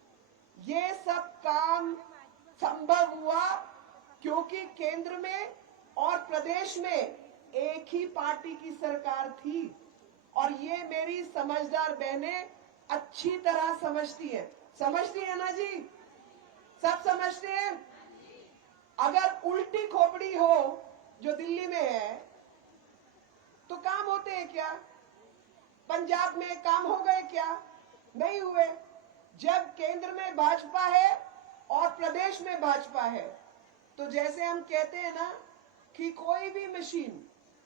ये सब काम संभव हुआ क्योंकि केंद्र में और प्रदेश में एक ही पार्टी की सरकार थी। और ये मेरी समझदार बहनें अच्छी तरह समझती है ना जी? सब समझते हैं। अगर उल्टी खोपड़ी हो जो दिल्ली में है तो काम होते हैं क्या? पंजाब में काम हो गए क्या? नहीं हुए। जब केंद्र में भाजपा है और प्रदेश में भाजपा है तो जैसे हम कहते हैं ना कि कोई भी मशीन,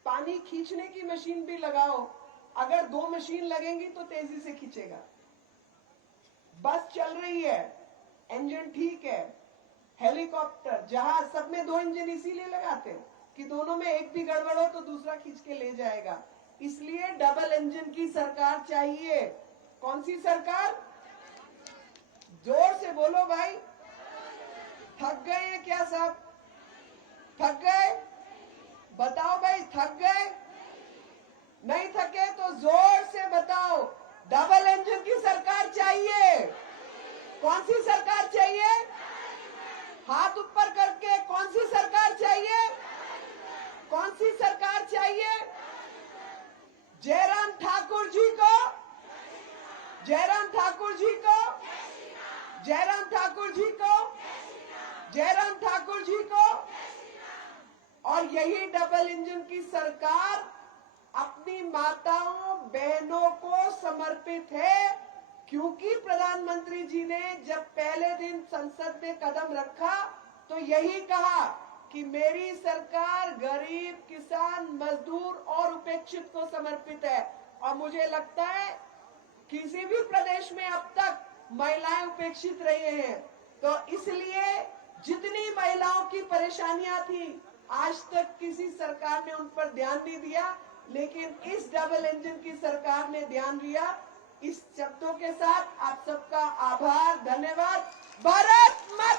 पानी खींचने की मशीन भी लगाओ, अगर 2 मशीन लगेंगी तो तेजी से खींचेगा। बस चल रही है, इंजन ठीक है, हेलीकॉप्टर, जहाज, सब में 2 इंजन इसीलिए लगाते हैं कि दोनों में एक भी गड़बड़ हो तो दूसरा खींच के ले जाएगा। इसलिए डबल इंजन की सरकार चाहिए। कौन सी सरकार? जोर से बोलो भाई। थक गए हैं क्या सब? थक गए? बताओ भाई, थक गए? नहीं थके तो जोर से बताओ, डबल इंजन की सरकार चाहिए। कौन सी सरकार चाहिए? हाथ ऊपर करके, कौन सी सरकार चाहिए? कौन सी सरकार चाहिए? जयराम ठाकुर जी को, जयराम ठाकुर जी को, जयराम ठाकुर जी को, जयराम ठाकुर जी को। और यही डबल इंजन की सरकार अपनी माताओं बहनों को समर्पित है, क्योंकि प्रधानमंत्री जी ने जब पहले दिन संसद में कदम रखा तो यही कहा कि मेरी सरकार गरीब, किसान, मजदूर और उपेक्षित को समर्पित है। और मुझे लगता है किसी भी प्रदेश में अब तक महिलाएं उपेक्षित रही हैं, तो इसलिए जितनी महिलाओं की परेशानियां थी आज तक किसी सरकार ने उन पर ध्यान नहीं दिया, लेकिन इस डबल इंजन की सरकार ने ध्यान दिया। इस शब्दों के साथ आप सबका आभार, धन्यवाद। भारत माता